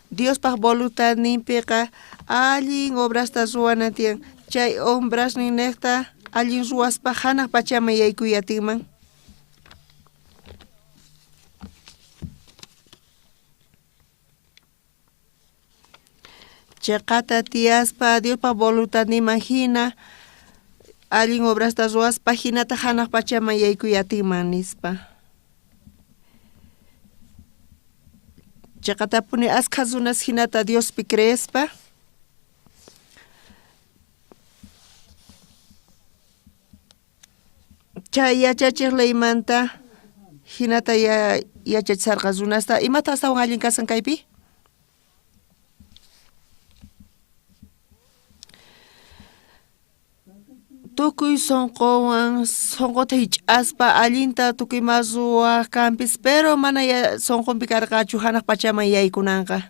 Diospaq voluntadninpiqa allin obrasta ruwanan tiyan chay obrasninniqta allin ruwaspa hanaq pachaman yaykuyatinman chaqata tiyaspa Diospa voluntadniman hina allin obrasta ruwaspa hinata hanaq pachaman yaykuyatinman nispa chaqatapuni asqa runas hinata Diospi creespa chay yachachiq leymanta hinata yachachisarqa runasta imata astawan allin kasan kaypi tukuy sonqota hich'aspa allinta tukuyman ruwaq kanpis pero mana sonqonpi karqachu hanaq pachaman yaykunanqa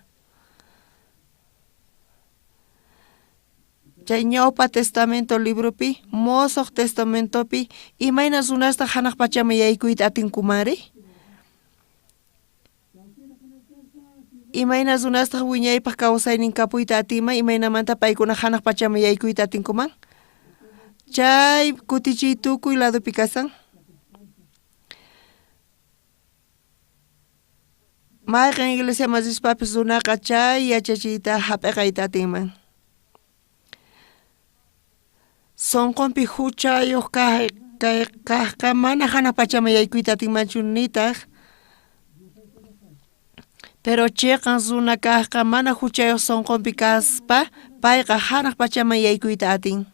chay ñawpa testamento libropi mosoq testamentopi imayna runasta hanaq pachaman yaykuyta atinkumari imayna runasta wiñaypaq kawsaynin kapuyta atinman imaynamanta paykuna hanaq pachaman yaykuyta atinkuman chay kutichiy tukuy ladopi kasan mayqan iglesiaman rispapis runaqa chay yachachiyta hap'iqayta atinman sonqonpi huchayuq kaqqa mana hanaq pachaman yaykuyta atinmanchu nitaq pero chayqan runa kaqqa mana huchayuq sonqonpi kaspa payqa hanaq pachaman yaykuyta atin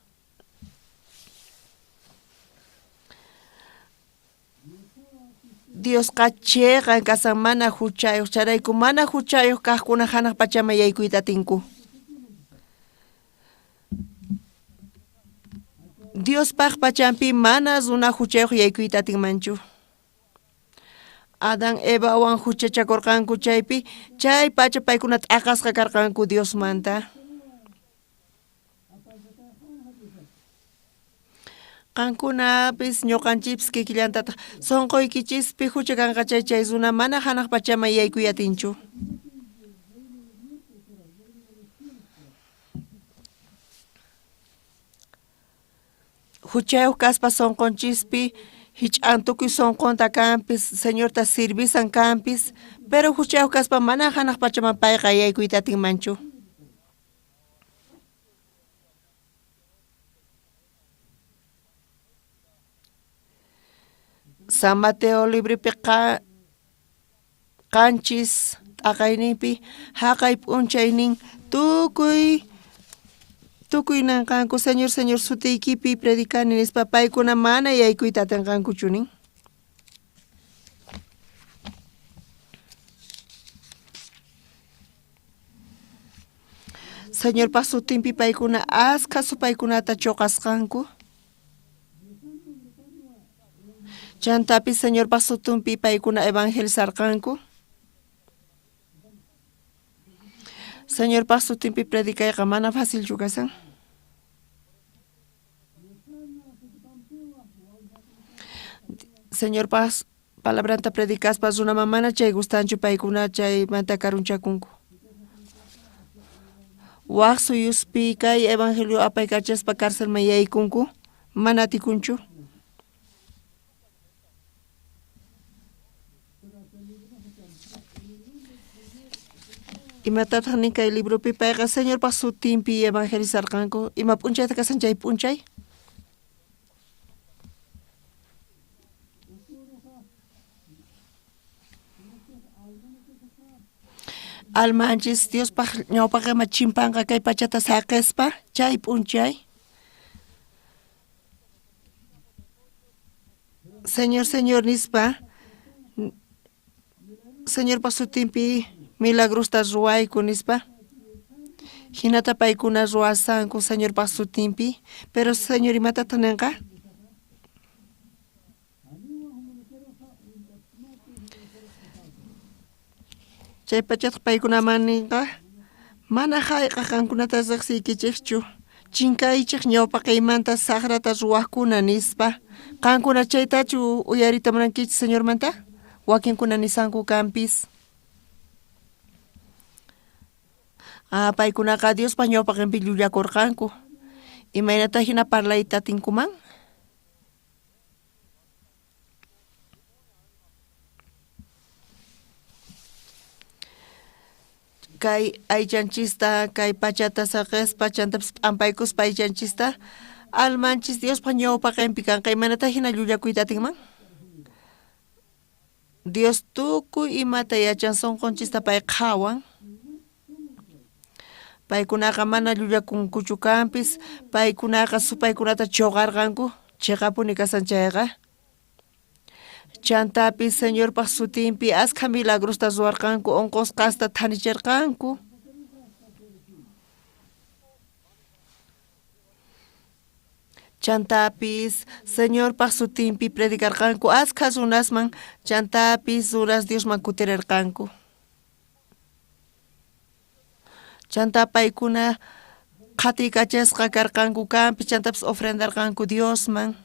Dios chayqa kasan mana huchayuq charayku mana huchayuq kaqkuna hanaq pachaman yaykuyta atinku Diospaq pachanpi mana runa huchayuq yaykuyta atinmanchu Adán Evawan huchachakurqanku chaypi chay pacha paykuna t'aqasqa karqanku Diosmanta Qankunapis ñuqanchipis kikillantata sunquykichikpi hucha kanqa chay runa mana hanaq pachama yaykuyatinchu. Huchayuq kaspa sunqunchikpi hich'an tukuy sunqunta kanpis señorta sirvisan kanpis pero huchayuq kaspa mana hanaq pachama payqa yaykuyta atinmanchu. San Mateo librepi qanchis t'aqayninpi haqay p'unchaynin tukuy nanqanku señor sutiykipi predicani nispa paykuna mana yaykuyta atinqankuchu nin. Señor sutinpi paykuna askha supaykunata chuqasqanku. Chantapis señor sutinpi paykuna evangelizarqanku. Señor sutinpi predicayqa mana facilchu kasan. Señor palabranta predicaspa runama mana chay gustanchu paykuna chaymanta karunchakunku. Waq suyuspi kay evangelio apaykachaspa carcelman yaykunku mana atikunchu. Imatataq nin kay libropi payqa señor sutinpi evangelizarqanku ima p'unchayta kasan chay p'unchay. Almanchis Diospaq ñawpaq ima chimpanqa kay pachata saqispa chay p'unchay. Señor nispa señor sutinpi milagrusta ruwayku nispa hinata paykuna ruwasanku señor sutinpi pero señor imatataq ninqa chay pachataq paykunaman ninqa mana hayk'a qankunata riqsiykichikchu chinkaychik ñawpa qaymanta saqrata ruwaqkuna nispa qankuna chaytachu uyarita munankichik señormanta wakinkuna nisanku kanpis. Paykunaqa Diospa ñawpaqinpi llullakurqanku imaynata hina parlayta atinkuman. Kay aychanchista kay pachata saqispa chantapis p'ampaykuspa aychanchista almanchis Diospa ñawpaqinpi kanqa imanata hina llullakuyta atinman. Dios tukuy imata yachan sunqunchista pay qhawan. Paykunaqa mana llullakunkuchu kanpis paykunaqa supaykunata chuqarqanku chiqapuni kasan chayqa. Chantapis señorpaq sutinpi askha milagrusta ruwarqanku unqusqa hasta thanichirqanku. Chantapis señorpaq sutinpi predicarqanku askha runasman chantapis runas Diosman kutirirqanku. Chanta paykuna qhatiykachasqa karqanku kanpis chantapis ofrendarqanku Diosman.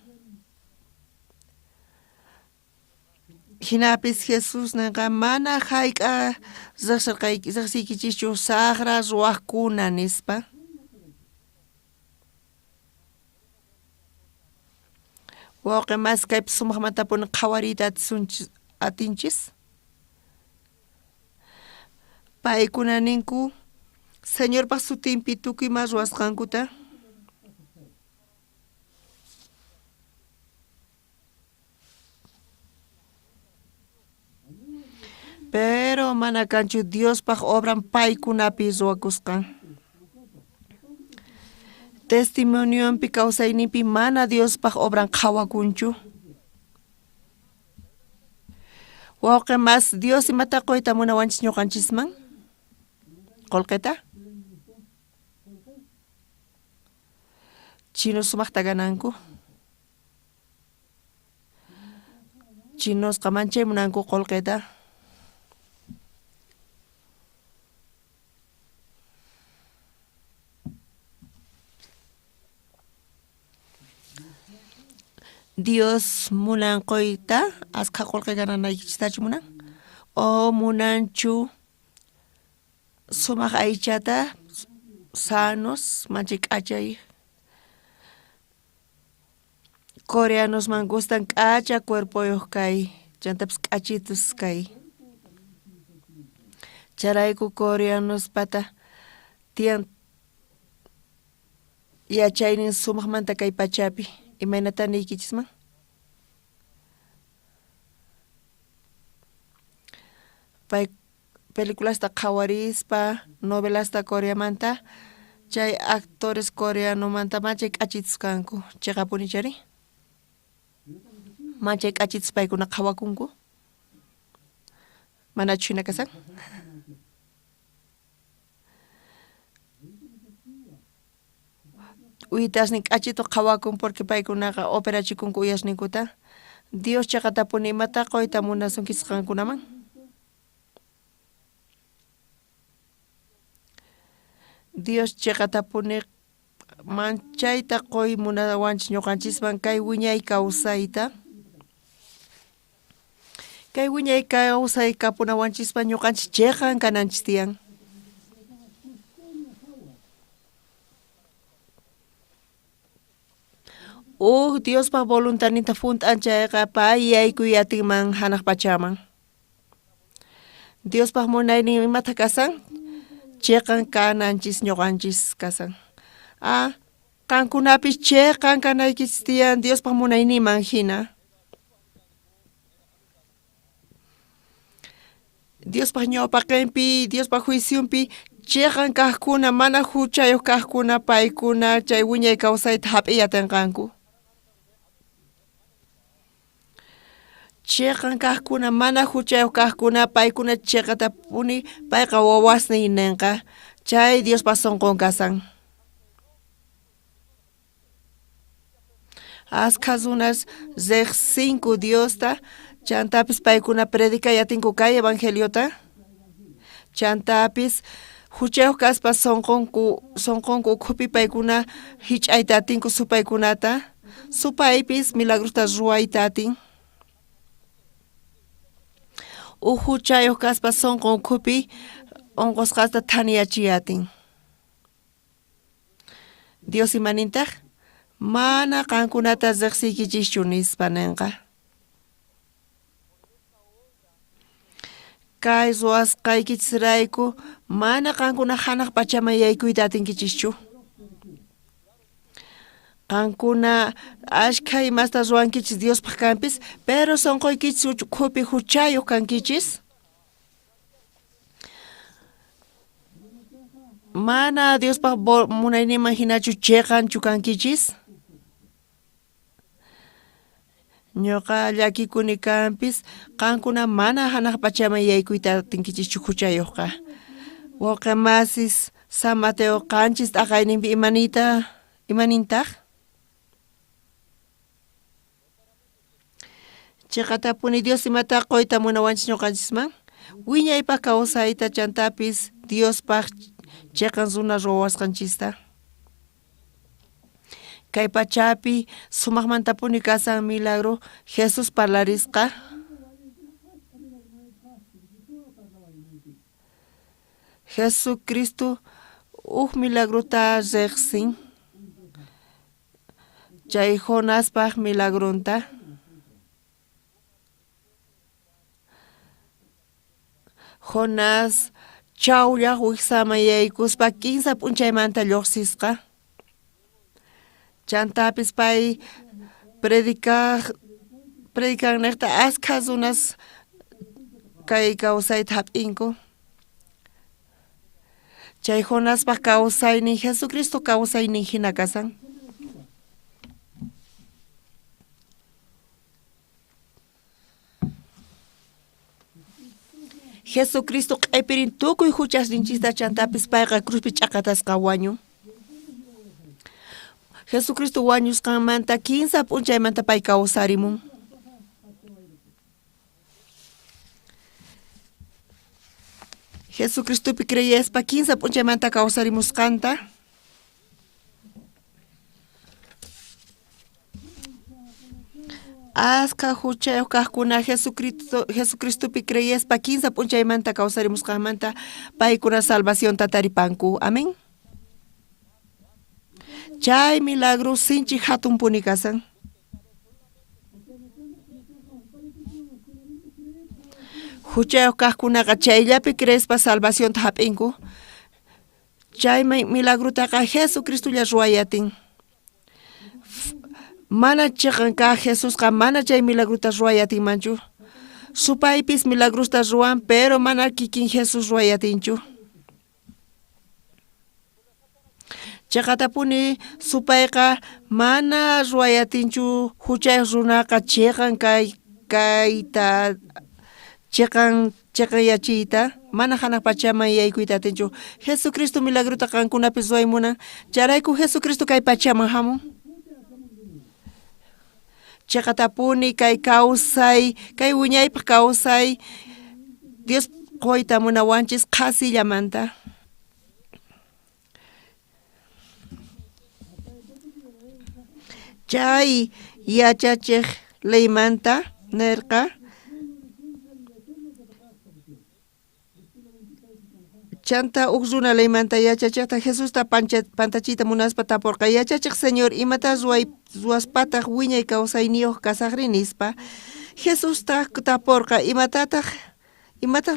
Hinapis Jesus ninqa mana hayk'a riqsiykichikchu saqra ruwaqkuna nispa. Wawqi mas kaypis sumaqmanta puni qhawariyta atinchis. Paykuna ninku señorpaq sutinpi tukuyma ruwasqankuta pero mana kanchu Diospaq obran paykunapi ruwakusqan. Testimoniopi kawsayninpi mana Diospaq obran qhawakunchu. Wawqi mas Dios imata qoyta munawanchis ñuqanchisman qolqeta chino sumaqta gananku chinosqa manchay munanku qolqeta Dios munan koita aska kolke gananaykitachu munan o munanchu sumaq aychata sanos manchik achay coreanos man gustan k'acha cuerpoyuq kay chantapas k'achitus kay charayku coreanos pata tiyan yachaynin sumaqmanta kay pachapi imaynata niykichisman pay peliculasta qhawarispa novelasta coreamanta chay actores coreano manta machay k'achitus kanku chiqapuni chari machay k'achitus paykuna qhawakunku manachu hina kasan uytasnin k'achito qhawakun porque paykunaqa operachikunku uyasninkuta Dios chaqatapuni imata qoyta munasunkichis qankunaman Dios chaqatapuni manchayta qoy munawanchis ñuqanchisman kay wiñay kawsayta kay wiñay kawsay kapunawanchispa ñuqanchis chiqan kananchis tiyan Diospa voluntaninta funt'anchayqa pay yaykuy atinman hanaq pachaman Diospa munaynin imata kasan chiqan kananchis ñuqanchis kasan qankunapis chiqan kanaykis tiyan Diospa munayninman hina Diospa ñawpaqinpi Diospa juiciumpi chiqan kaqkuna mana huchayuq kaqkuna paykuna chay wiñay kawsayta hap'iyatinqanku chiqan kaqkuna mana huchayuq kaqkuna paykuna chiqatapuni payqa wawasniy ninqa chay Diospa sunqun kasan askhas runas riqsinku Diosta chantapis paykuna predikayatinku kay evangeliota chantapis huchayuq kaspa sunqunku ukhupi paykuna hich'ayta atinku supaykunata supaypis milagrusta ruwayta atin huchayuq kaspa sunqun ukhupi unqusqasta thaniyachiyatin Dios imanintaq mana qankunata riqsiykichischu nispa ninqa kay ruwasqaykichisrayku mana qankuna hanaq pachaman yaykuyta atinkichischu qankuna ashkha imasta ruwankichis Diospaq kanpis pero sunquykichis ukhupi huchayuq kankichis mana Diospaq munayninman hinachu chiqanchu kankichis ñuqa llakikuni kanpis qankuna mana hanaq pachaman yaykuyta atinkichischu huchayuqqa wawqi masis San Mateo qanchis t'aqayninpi imanintaq chiqatapuni Dios imata qoyta munawanchis ñuqanchisman wiñaypaq kawsayta chantapis Diospaq chiqan runa ruwasqanchista kay pachapi sumaqmantapuni kasan milagro Jesus parlarisqa Jesucristo milagrota riqsin chay Jonaspaq milagronta Jonás chawllaq wiksaman yaykuspa 15 p'unchaymanta lluqsisqa chantapis pay predikanniqta askhas runas kay kawsayta hap'inku chay Jonaspaq kawsaynin Jesucristo kawsaynin hina kasan Jesucristo q'ipirin tukuy huchasninchista chantapis payqa cruzpi ch'aqatasqa wañun Jesucristo wañusqanmanta 15 p'unchaymanta pay kawsarimun Jesucristopi creyespa 15 p'unchaymanta kawsarimusqanta Aska huchayuq kaqkuna Jesucristopi creyespa 15 p'unchaymanta kawsarimusqanmanta paykuna salvación tataripanku. Amén. Chay milagro sinchi hatun puni kasan. Huchayuq kaqkunaqa chayllapi creespa salvación hap'inku. Chay milagrutaqa Jesucristolla ruwayatin. Mana chiqanqa Jesusqa mana chay milagruta ruwayatinmanchu. Supaypis milagrusta ruwan pero mana kikin Jesus ruwayatinchu. Chaqatapuni supayqa mana ruwayatinchu huchayuq runaqa chiqan kayta chiqan yachiyta mana hanaq pachaman yaykuyta atinchu. Jesucristo milagruta qankunapis ruwaymunan charayku Jesucristo kay pachaman hamun. Chaqatapuni kay kawsay kay wiñaypaq kawsay Dios qoyta munawanchis qasillamanta. Chay yachachiq leymanta nerqa chanta uqruna leymanta yachachiqta Jesusta pantachita munaspa tapurqa yachachiq Señor imata ruwaspataq wiñay kawsayniyuq kasaqri nispa Jesusta tapurqa imatataq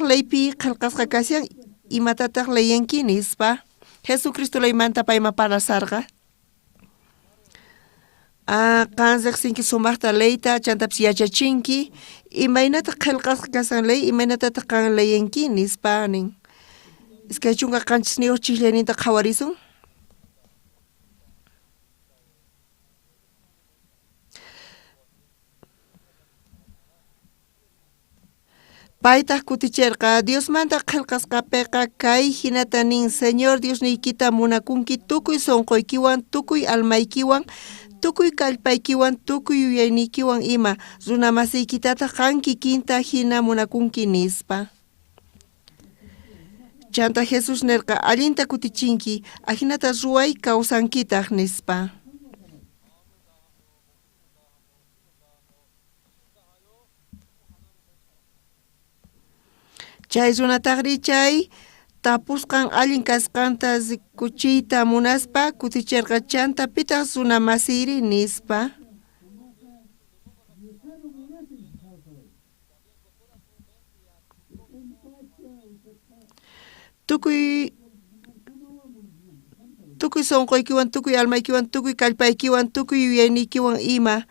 leypi qillqasqa kasyan imatataq leyenki nispa Jesucristo leymanta payma parasarqa. Qansaq sinki sumaqta leyta chantapis yachachinki imaynata qillqasqa kasan ley imaynata qan leyenki nispa nin. Iskay chunka qanchis niyuq chiqllayninta qhawarisun. Paytaq kutichirqa Diosmanta qillqasqapiqa kay hinata nin Señor Dios niykita munakunki tukuy sunquykiwan tukuy almaykiwan tukuy kallpaykiwan tukuy yuyaynikiwan ima runa masiykitataq qan kikinta hina munakunki nispa. Chanta Jesus nerqa allinta kutichinki ahinata ruway kawsankitaq nispa. Chay runataqri chay tapusqan allin kasqanta kuchiyta munaspa kutichirqa chanta pitaq runa masiyri nispa. Tukuy sunquykiwan tukuy almaykiwan tukuy kallpaykiwan tukuy yuyaynikiwan ima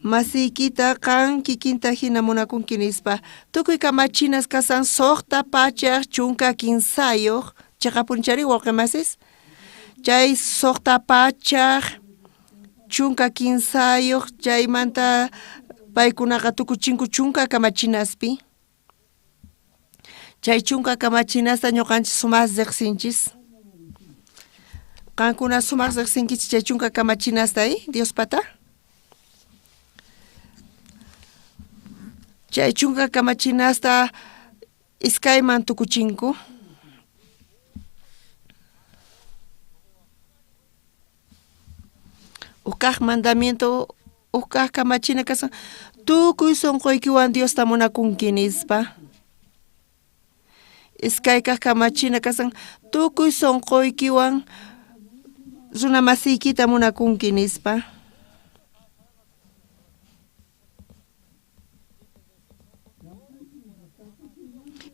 masiykita qan kikinta hina munakunki nispa tukuy kamachinas kasan suqta pachaq chunka kinsayuq chaqapunchari wawqimasis chay suqta pachaq chunka kinsayuq chaymanta paykunaqa tukuchinku chunka kamachinaspi. Chay chunka kamachinasta ñuqanchis sumaq riqsinchis. Qankuna sumaq riqsinkichis chay chunka kamachinasta Diospata. Chay chunka kamachinasta iskayman tukuchinku. Uqaq mandamiento uqaq kamachina kasan tukuy sunquykiwan Diosta munakunki nispa. Iskaykaq kamachina kasan tukuy sunquykiwan runa masiykita munakunki nispa.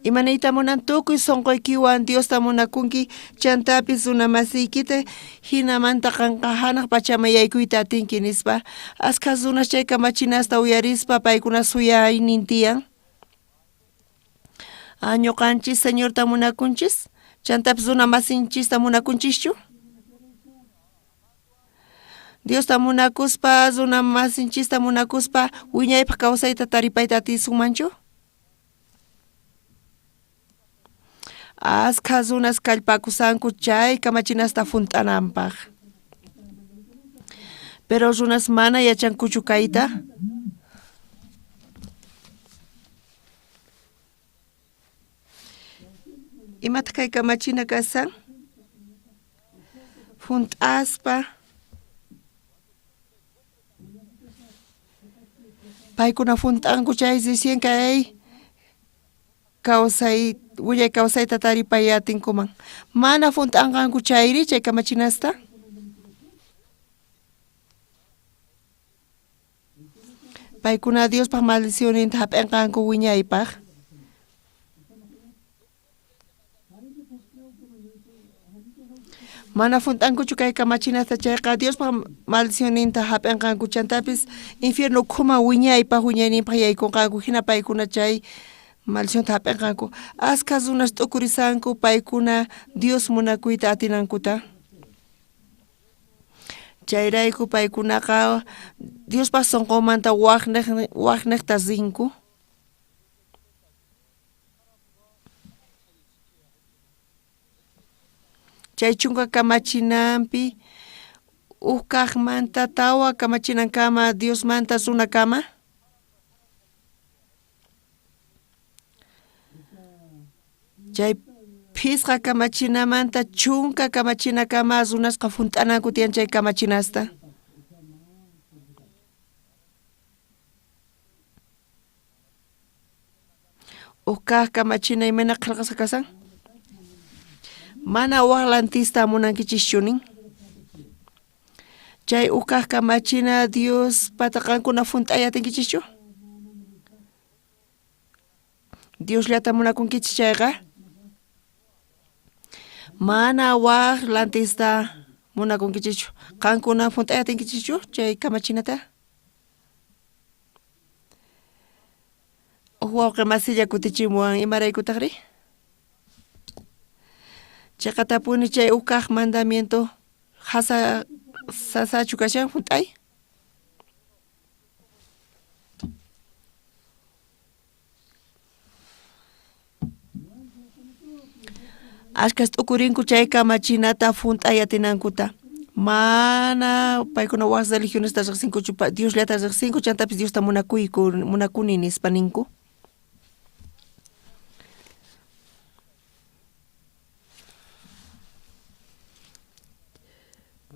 Imanayta munan tukuy sunquykiwan Diosta munakunki chantapis runa masiykita hinamanta qanqa hanaq pachaman yaykuyta atinki nispa. Askhas runas chay kamachinasta uyarispa paykuna suyaynin tiyan. Ñuqanchis Señorta munakunchis chantapis runa masinchista munakunchischu. Diosta munakuspa runa masinchista munakuspa wiñaypaq kawsayta taripayta atisunmanchu. Askhas runas kallpakusanku chay kamachinasta funt'ananpaq. Pero runas mana yachankuchu kayta. Imata kay kamachina kasan funt'aspa paykuna funtanku chay recién kay kawsay willay kawsayta taripayatinkuman mana funtankanku chayri chay kamachinasta paykuna Diospaq maldicioninta hap'inqanku wiñaypaq mana funtankuchu kay kamachinasta chayqa Diospaq maldicioninta hap'inqanku chantapis infierno khuma wiñaypaq wiñayninpaq yaykunqanku hina paykuna chay maldicionta hap'inqanku aska runas t'ukurisanku paykuna Dios munakuyta atinankuta chayrayku paykunaqa Diospaq sunqumanta waqniqta rinku chay chunka kamachinanpi kaqmanta tawa kamachinankama Diosmanta runakama chay phisqa kamachinamanta chunka kamachinakama runasqa funt'ananku tiyan chay kamachinasta kaq kamachina imana qillqasqa kasan mana waqlantista munankichischunin chay kaq kamachina Dios pataqankuna funt'ayatinkichishchu Dios llata munakunkichis chayqa mana waqlantista munakunkichishchu qankuna funt'ayatinkichishchu chay kamachinata wawqi masilla kutichimuwan imaraykutaqri chayqa tapuni chay kaq mandamiento sasachu kashan funt'ay ashkas t'ukurinku chay kamachinata funt'ayatinankuta mana paykuna waqas religionista riqsinkuchu Dios llata riqsinku chantapis Diosta munakuni nispa ninku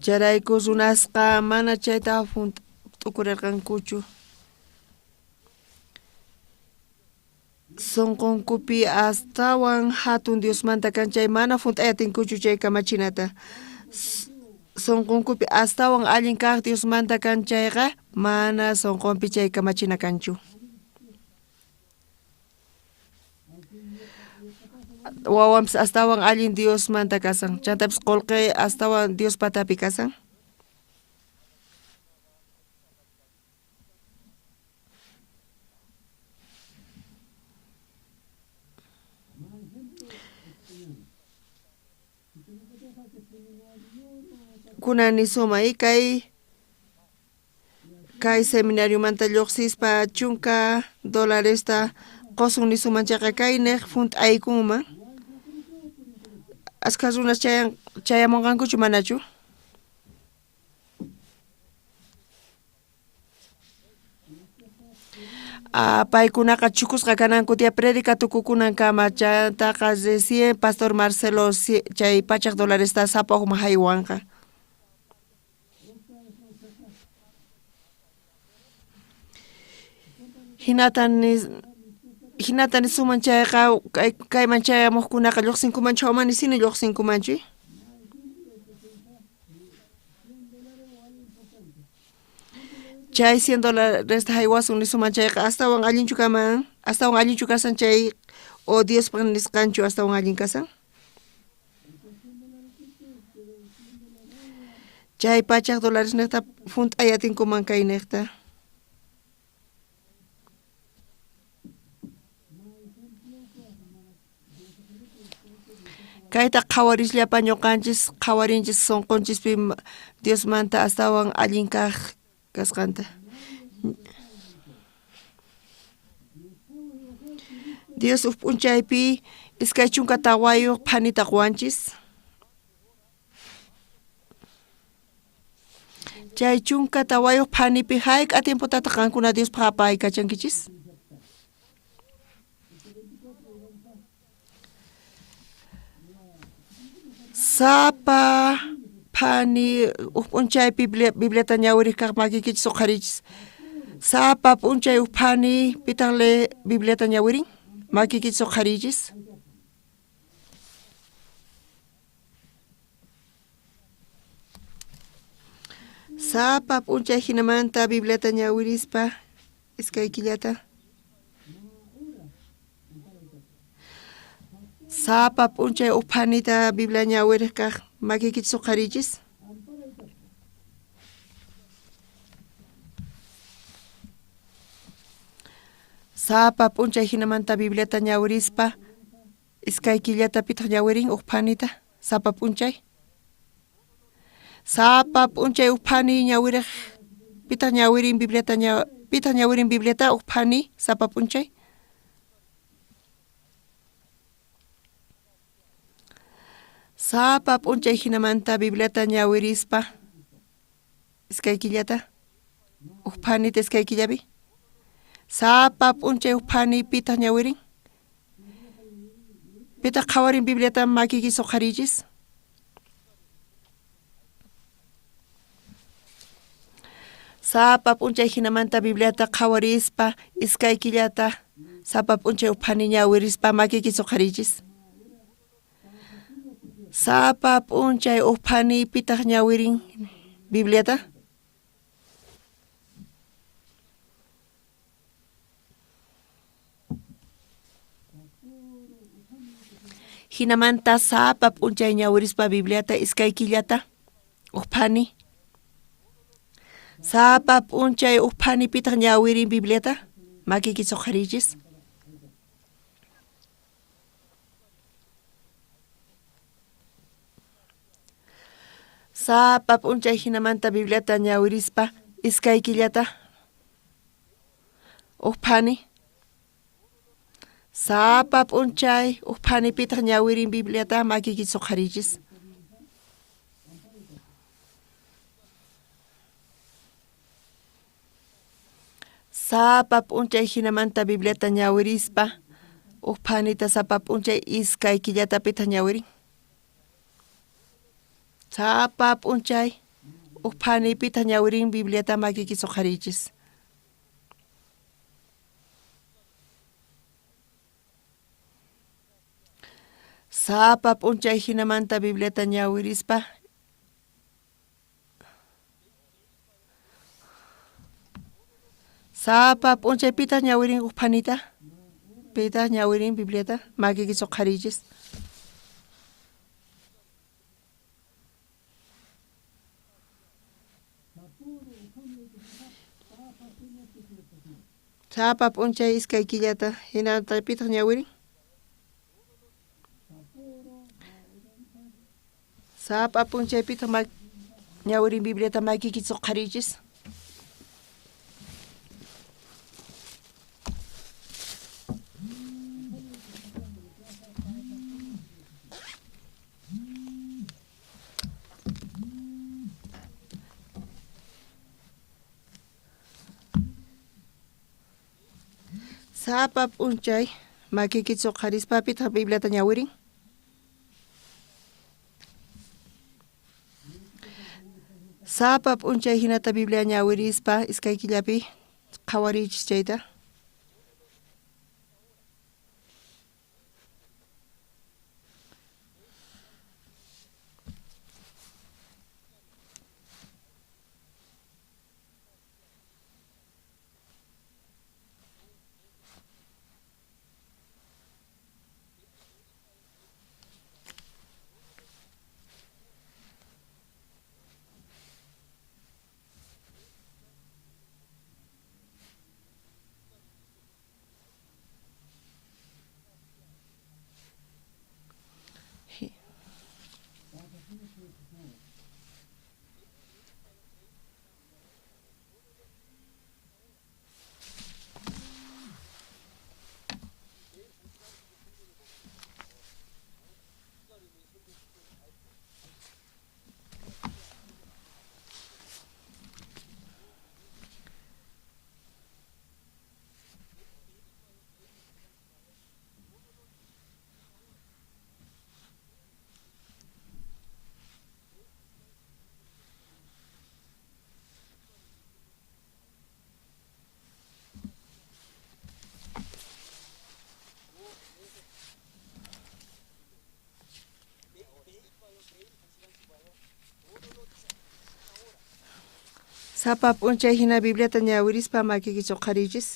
charayku runasqa mana chayta t'ukurirqankuchu sunqunkupi astawan hatun Diosmanta kan chay mana funt'ayatinkuchu chay kamachinata sunqunkupi astawan allin kaq Diosmanta kan chayqa mana sunqunpi chay kamachina kanchu wawanpis astawan allin Diosmanta kasan chantapis qullqi astawan Dios patapi kasan kunani sumay kay seminario manta lluqsispa chunka dolaresta qosun nisuman chayqa kayniq funt'aykunman aska runas chayamunqankuchu manachu paykunaqa chukusqa kananku tiya predica tukukunankama chaytaqa recién Pastor Marcelo chay pachak dolaresta sapa hukman haywanqa hinatani suman chayqa kayman chayamuqkunaqa lluqsinkuman chawman nisini lluqsinkumanchu chay $100 haywasun nisuman chayqa astawan allinchu kaman astawan allinchu kasan chay o Diospaq nisqanchu astawan allin kasan chay pachak dólares niqta funt'ayatinkuman kay niqta kayta qhawarishllapa ñuqanchis qhawarinchis sunqunchispi Diosmanta astawan allin kaq kasqanta Dios p'unchaypi iskay chunka tawayuq phanita quwanchis chay chunka tawayuq phanipi hayk'a tiemputata qankuna Diospaq apaykachankichis sapa phani p'unchaypi Bibliata ñawiriq kaq makikichis huqarichis Sapa p'unchay uphani pitanle Bibliata ñawirin makikitso qharillis. Sapa p'unchay hinamanta Bibliata ñawirispa iskay killata. Sapa p'unchay uphanita Biblia ñawiriq kaq makikitso qharillis. Sapa p'unchay hinamanta Bibliata ñawirispa iskay killata pitaq ñawirin uphanita sapa p'unchay. Sapa p'unchay uphani ñawiriq pitaq ñawirin Bibliata uphani sapa p'unchay. Sapa p'unchay hinamanta Bibliata ñawirispa iskay killata uphanita iskay killapi. Sapa p'unchay uphani pitaq ñawirin pitaq qhawarin Bibliata makikitso qharillis. Sapa p'unchay hinamanta Bibliata qhawarispa iskay killata sapa p'unchay uphani ñawirispa makikitso qharillis. Sapa p'unchay uphani pitaq ñawirin Bibliata. Hinamanta sapa p'unchay ñawirispa Bibliata iskay killata uphani. Sapa p'unchay uphani pitaq ñawirin Bibliata makikitso qharillis. Sapa p'unchay hinamanta Bibliata ñawirispa iskay killata uphani. Sapa p'unchay uphani pitaq ñawirin Bibliata makikitso qharillis. Sapa p'unchay hinamanta Bibliata ñawirispa uphanita sapa p'unchay iskay killata pitaq ñawirin. Sapa p'unchay uphani pitaq ñawirin Bibliata makikitso qharillis. Sapa p'unchay hinamanta Bibliata ñawirispa sapa p'unchay pitaq ñawirin uphanita pitaq ñawirin Bibliata makikitso qharillis. Sapa p'unchay iskay killata hinata pitaq ñawirin. Sapa p'unchay pitaq ñawirin Bibliata makikitso qharillis. Sapa p'unchay makikitso qharispa pitaq Bibliata ñawirin. Sapa p'unchay hinata Biblia ñawirispa iskay killapi qhawarillis chayta. Sapa p'unchay hina Bibliata ñawirispa makikichaw qharichis.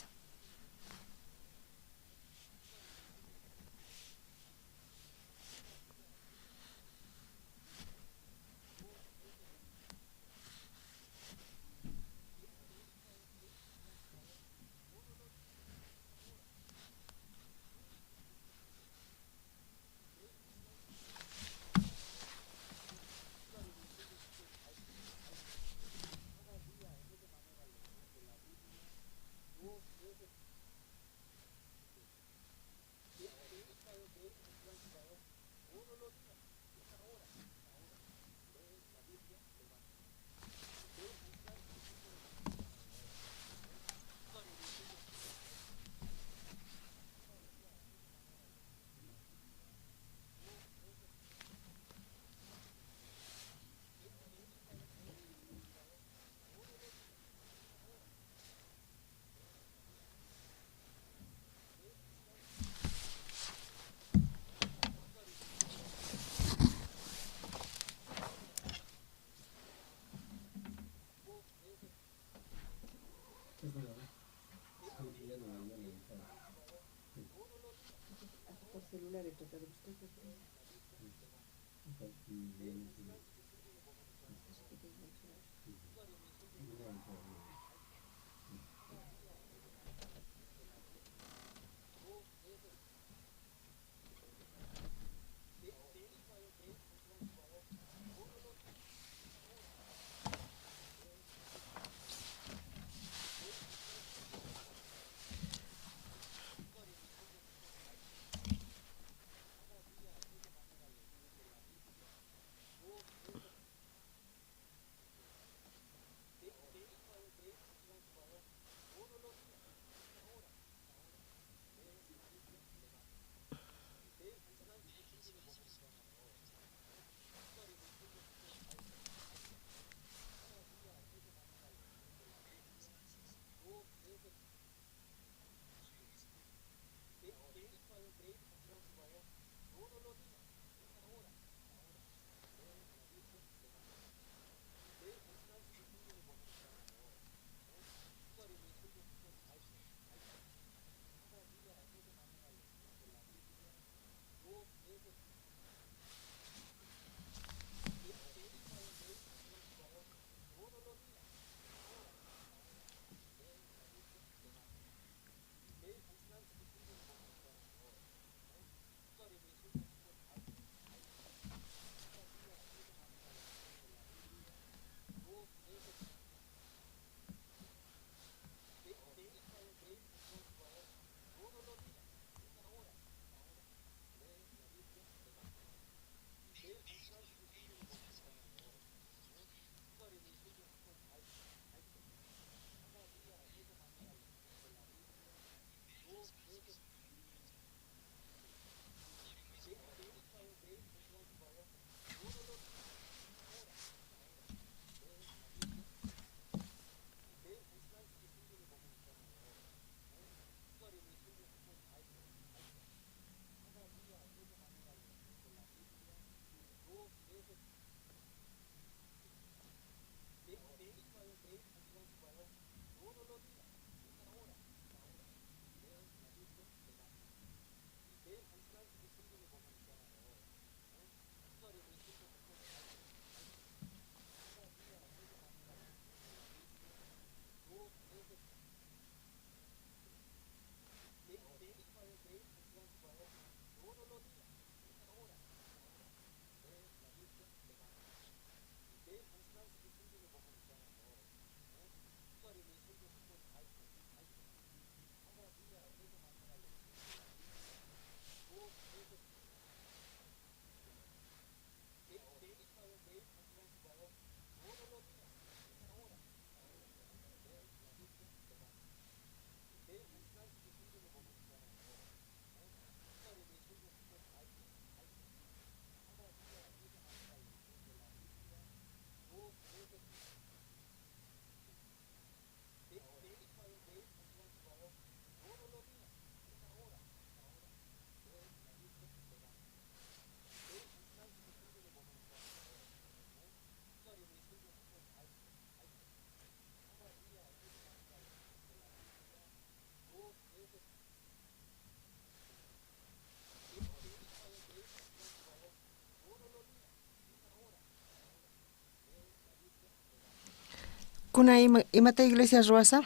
Paykuna imata iglesia ruasa?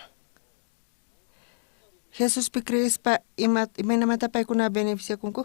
Jesús pi creespa imaynamanta paykuna beneficiakunku?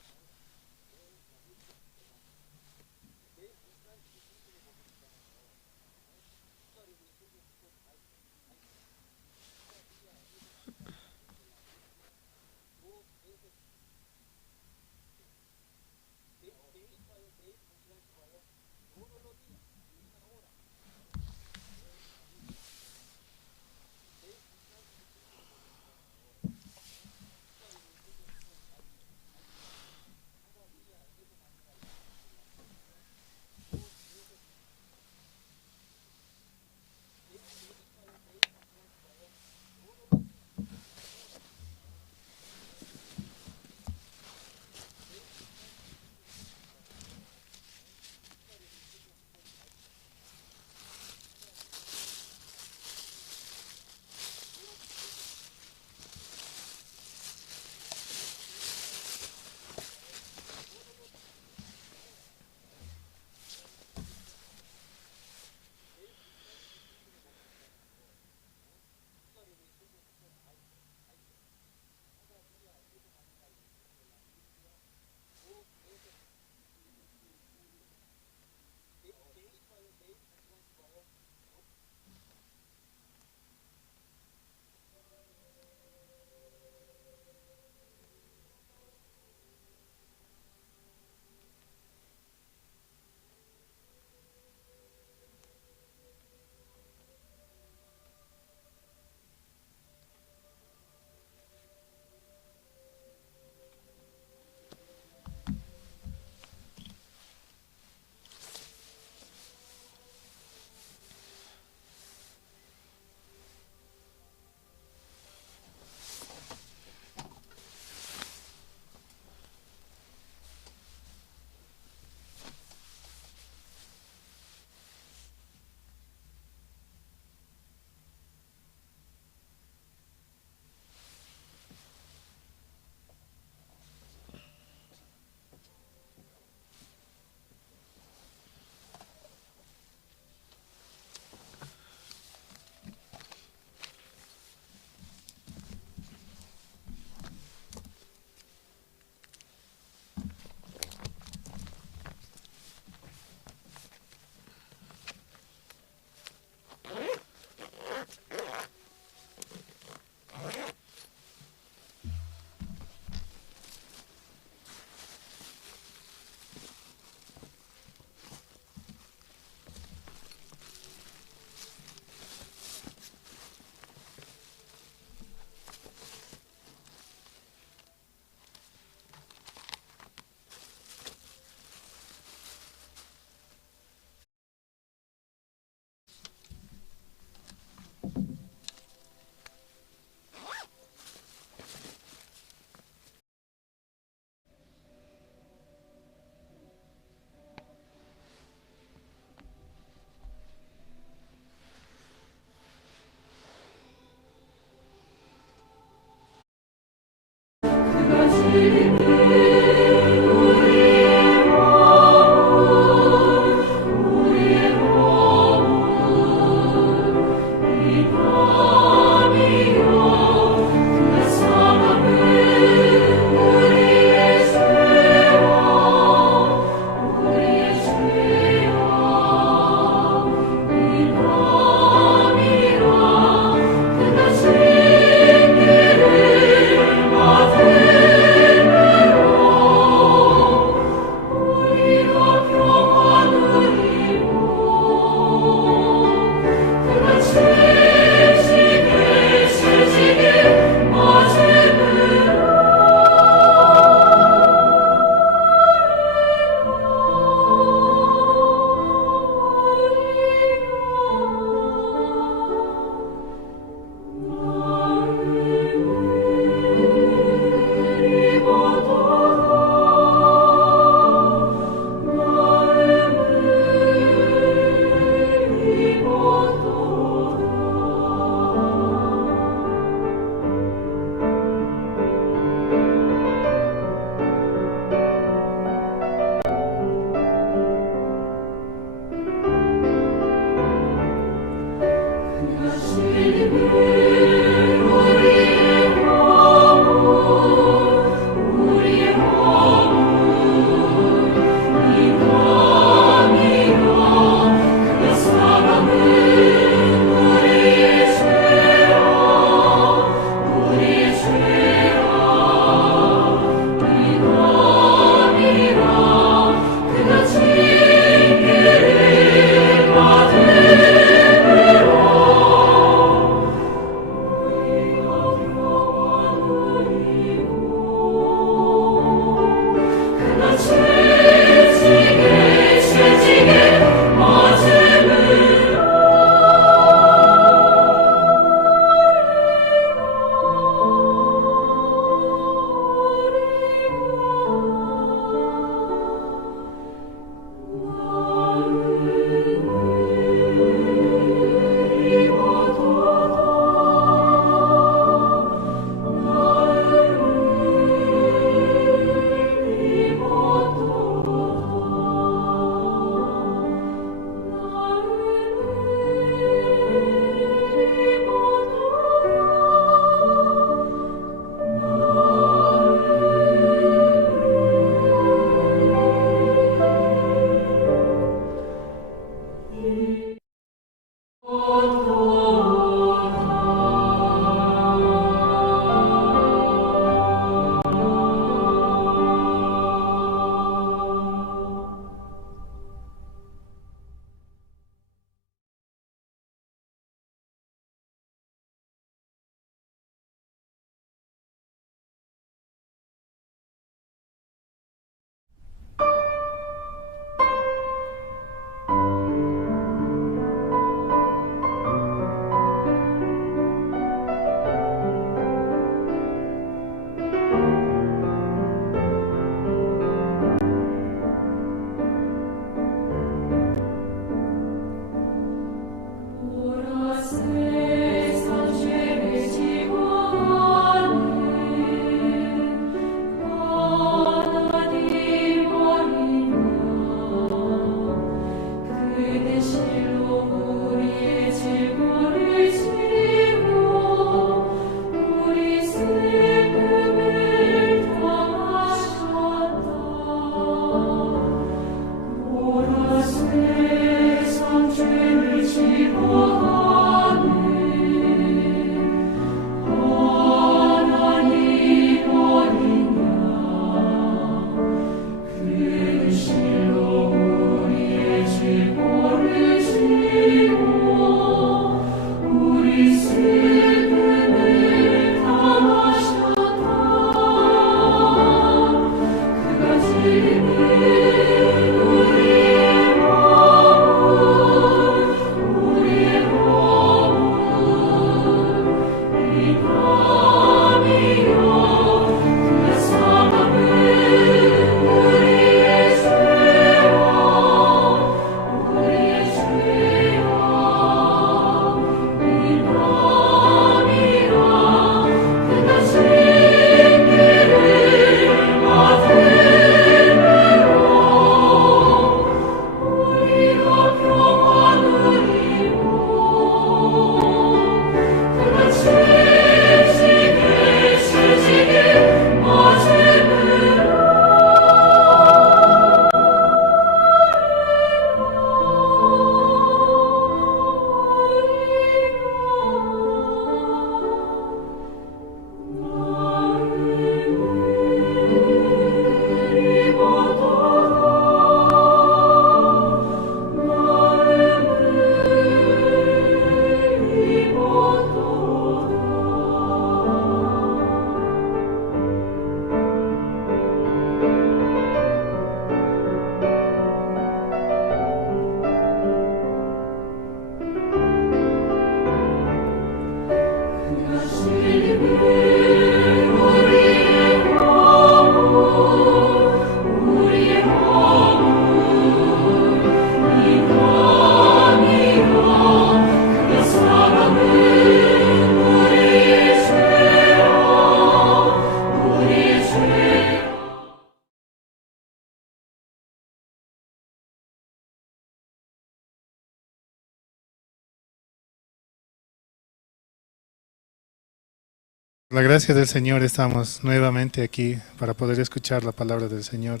Por la gracia del Señor estamos nuevamente aquí para poder escuchar la palabra del Señor.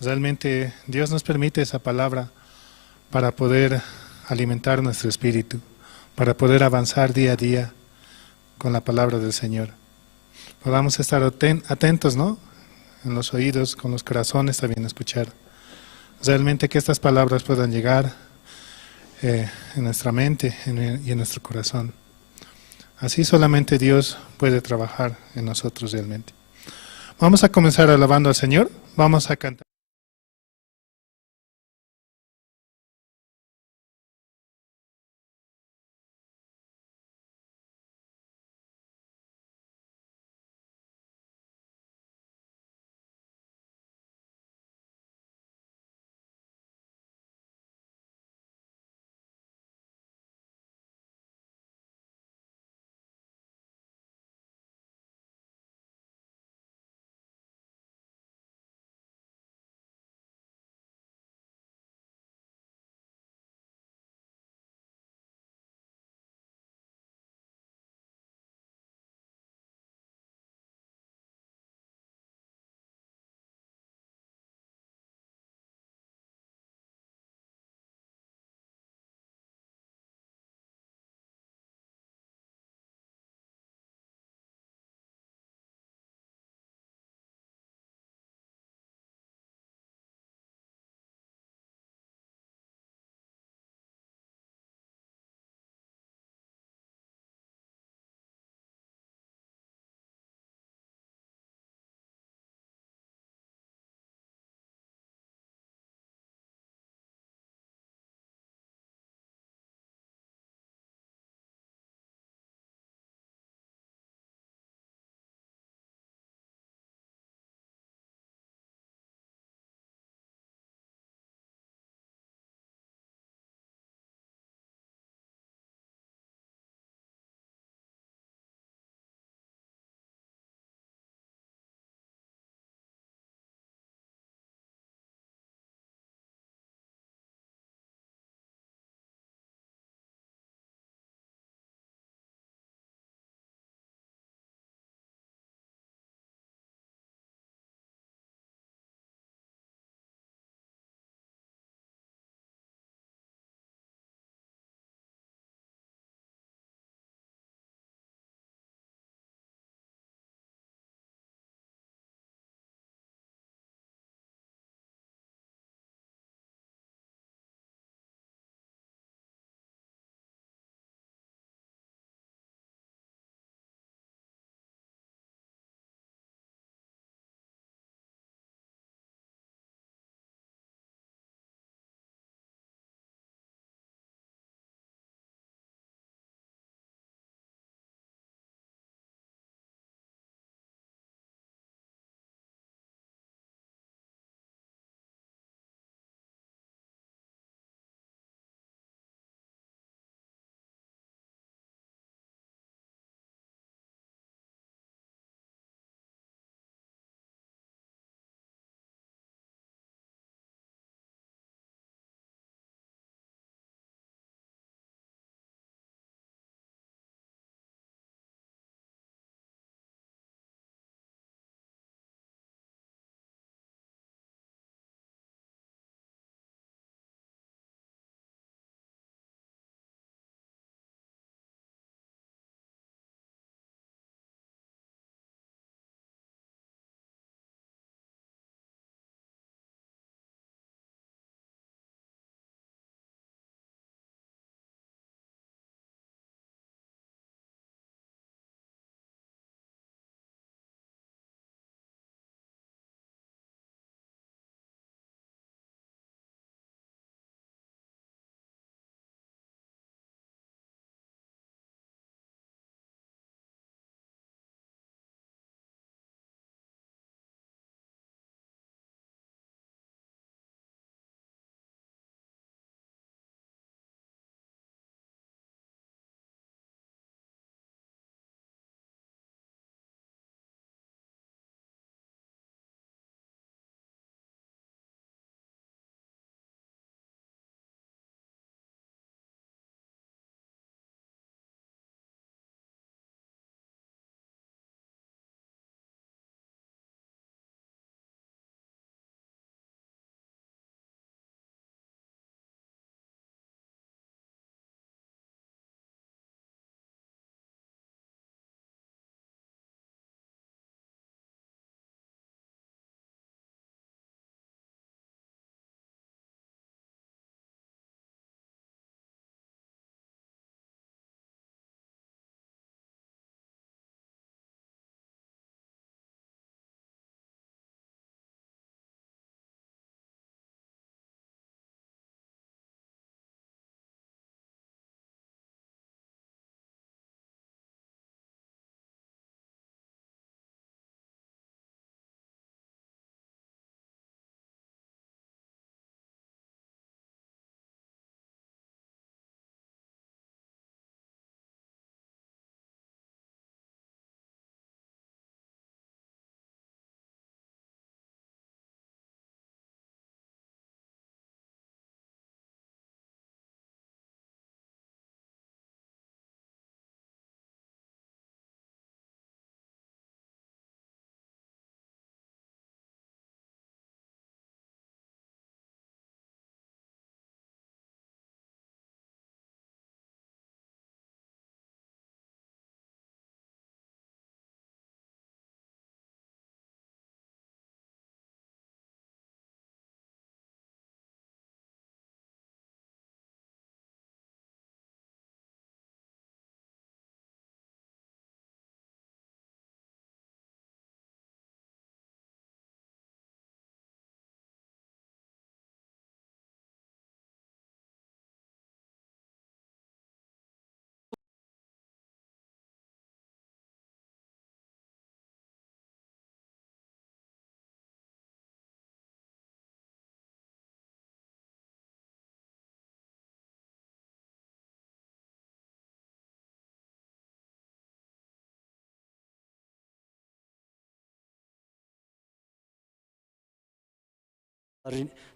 Realmente Dios nos permite esa palabra para poder alimentar nuestro espíritu, para poder avanzar día a día con la palabra del Señor. Podamos estar atentos, ¿no? En los oídos, con los corazones también escuchar. Realmente que estas palabras puedan llegar en nuestra mente y en nuestro corazón. Así solamente Dios puede trabajar en nosotros realmente. Vamos a comenzar alabando al Señor. Vamos a cantar.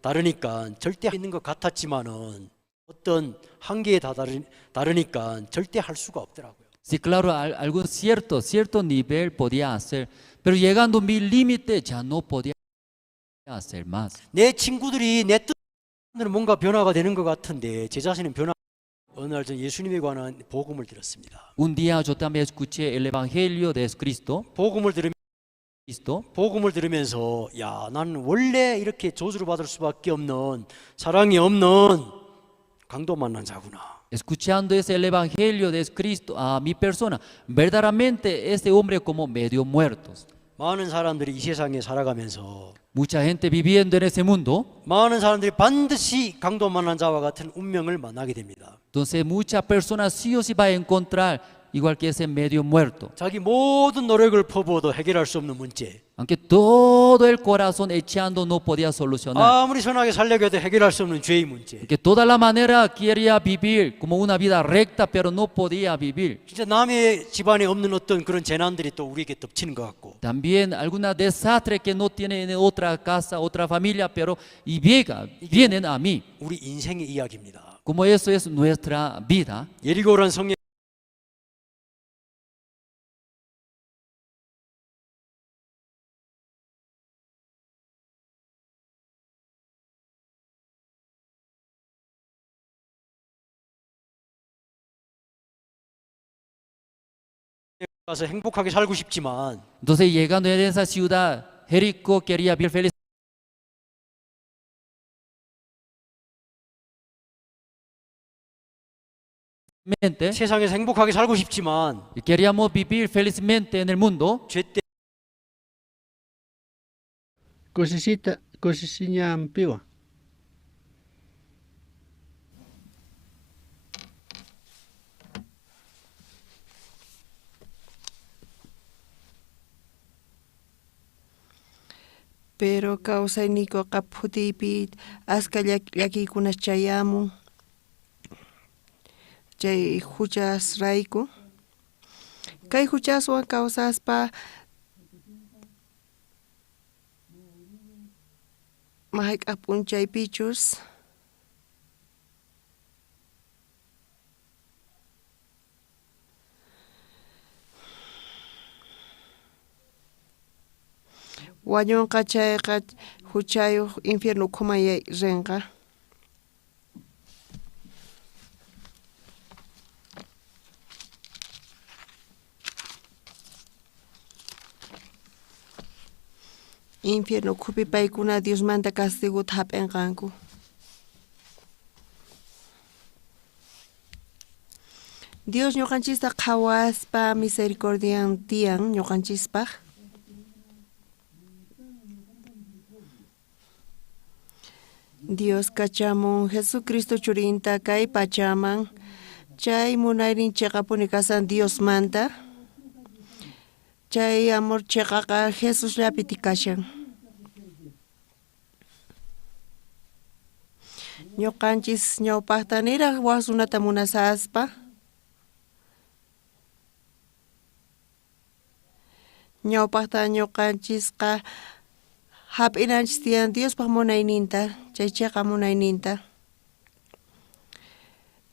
다르니까 절대 있는 것 같았지만은 어떤 한계에 다르니까 절대 할 수가 없더라고요. Sí, claro, algún cierto nivel podía hacer, pero llegando a mi límite ya no podía hacer más. 내 친구들이 내 뜻대로 뭔가 변화가 되는 것 같은데 제 자신은 변화. 어느 날 전 예수님에 관한 복음을 들었습니다. Un día yo también escuché el Evangelio de Cristo. 복음을 들으면서 야, 나는 원래 이렇게 저주를 받을 수밖에 없는 사랑이 없는 강도 만난 자구나. Escuchando ese el Evangelio de Cristo a mi persona, verdaderamente este hombre como medio muertos. 많은 사람들이 이 세상에 살아가면서 Mucha gente viviendo en ese mundo. 많은 사람들이 반드시 강도 만난 자와 같은 운명을 만나게 됩니다. Entonces muchas personas sí o sí va a encontrar igual que ese medio muerto. 자기 모든 노력을 퍼부어도 해결할 수 없는 문제. Aunque todo el corazón echando no podía solucionar. 아무리 선하게 살려고 해도 해결할 수 없는 죄의 문제. Que toda la manera quería vivir como una vida recta, pero no podía vivir. 진짜 남의 집안에 없는 어떤 그런 재난들이 또 우리에게 덮치는 것 같고. También alguna desastre que no tiene en otra casa, otra familia, pero y vienen a mí. 우리 인생의 이야기입니다. Como eso es nuestra vida. 예리고란 성경 가서 행복하게 살고 싶지만 Entonces llegando a esa ciudad, Jericó quería vivir feliz. 세상에서 행복하게 살고 싶지만 Queríamos vivir felizmente en el mundo. 죄 때문에 Cosicita piwa. Pero kawsayniku qaputipi aska llakikunas chayamun chay huchas rayku kay huchaswan kawsaspa mahayqaq p'unchaypichus wañunqa chayqa huchayuq infierno ukhuman rinqa. Infierno ukhupi paykuna Diosmanta castiguta hap'inqanku. Dios ñuqanchista qhawaspa misericordian tiyan ñuqanchispaq. Dios kachamun Jesucristo churinta kay pachaman chay munaynin chiqapuni kasan Dios manta chay amor chiqaqa Jesus llapiti kashan. Ñuqanchis ñawpaqta niraq wasunata munasaspa ñawpaqta ñuqanchisqa hap'inanchis tiyan Diospaq munayninta chay chiqa munayninta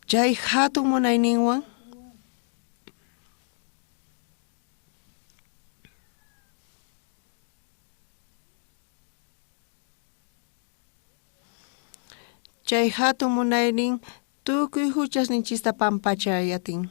chay hatun munayninwan chay hatun munaynin tukuy huchasninchista pampachayatin.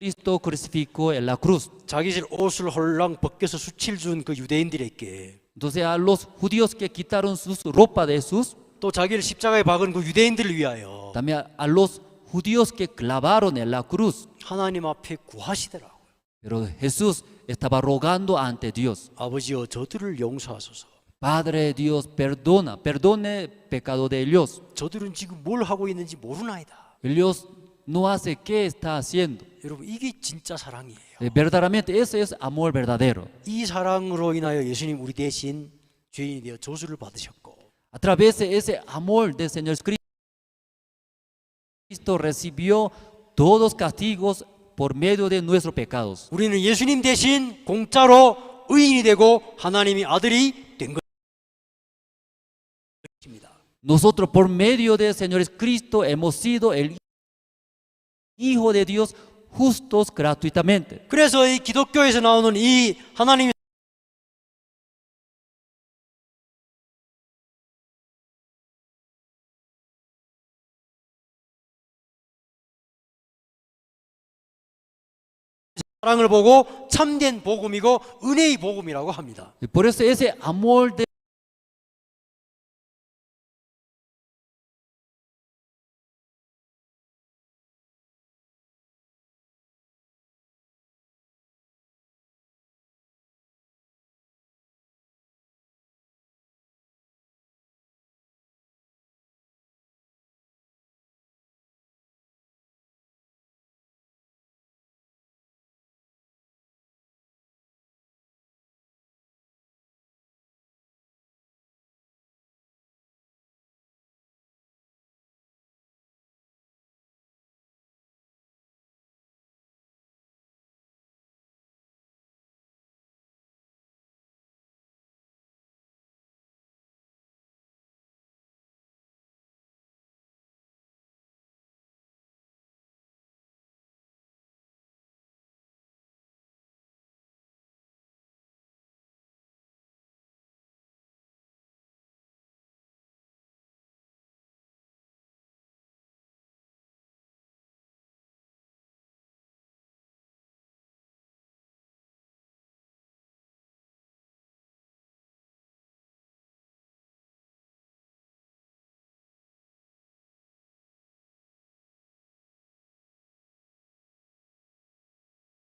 Cristo crucificó en la cruz. 자기 옷을 홀랑 벗겨서 수치를 준 그 유대인들에게, Entonces a los judíos que quitaron sus ropa de Jesús, 또 자기를 십자가에 박은 그 유대인들을 위하여 también a los judíos que clavaron en la cruz. 하나님 앞에 구하시더라고요. Pero Jesús estaba rogando ante Dios. 아버지여 저들을 용서하소서. Padre Dios, perdone pecado de ellos. 저들은 지금 뭘 하고 있는지 모르나이다. Ellos no hace qué está haciendo. 여러분, 이게 진짜 사랑이에요. Verdaderamente ese es amor verdadero. 이 사랑으로 인하여 예수님 우리 대신 죄인이 되어 저주를 받으셨고, A través de ese amor del Señor Cristo recibió todos los castigos por medio de nuestros pecados. 우리는 예수님 대신 공짜로 의인이 되고 하나님이 아들이 된 것입니다. Nosotros por medio del Señor Cristo hemos sido el Hijo de Dios justos gratuitamente. 그래서 이 기독교에서 나오는 이 하나님의 사랑을 보고 참된 복음이고 은혜의 복음이라고 합니다. Y por eso ese amor de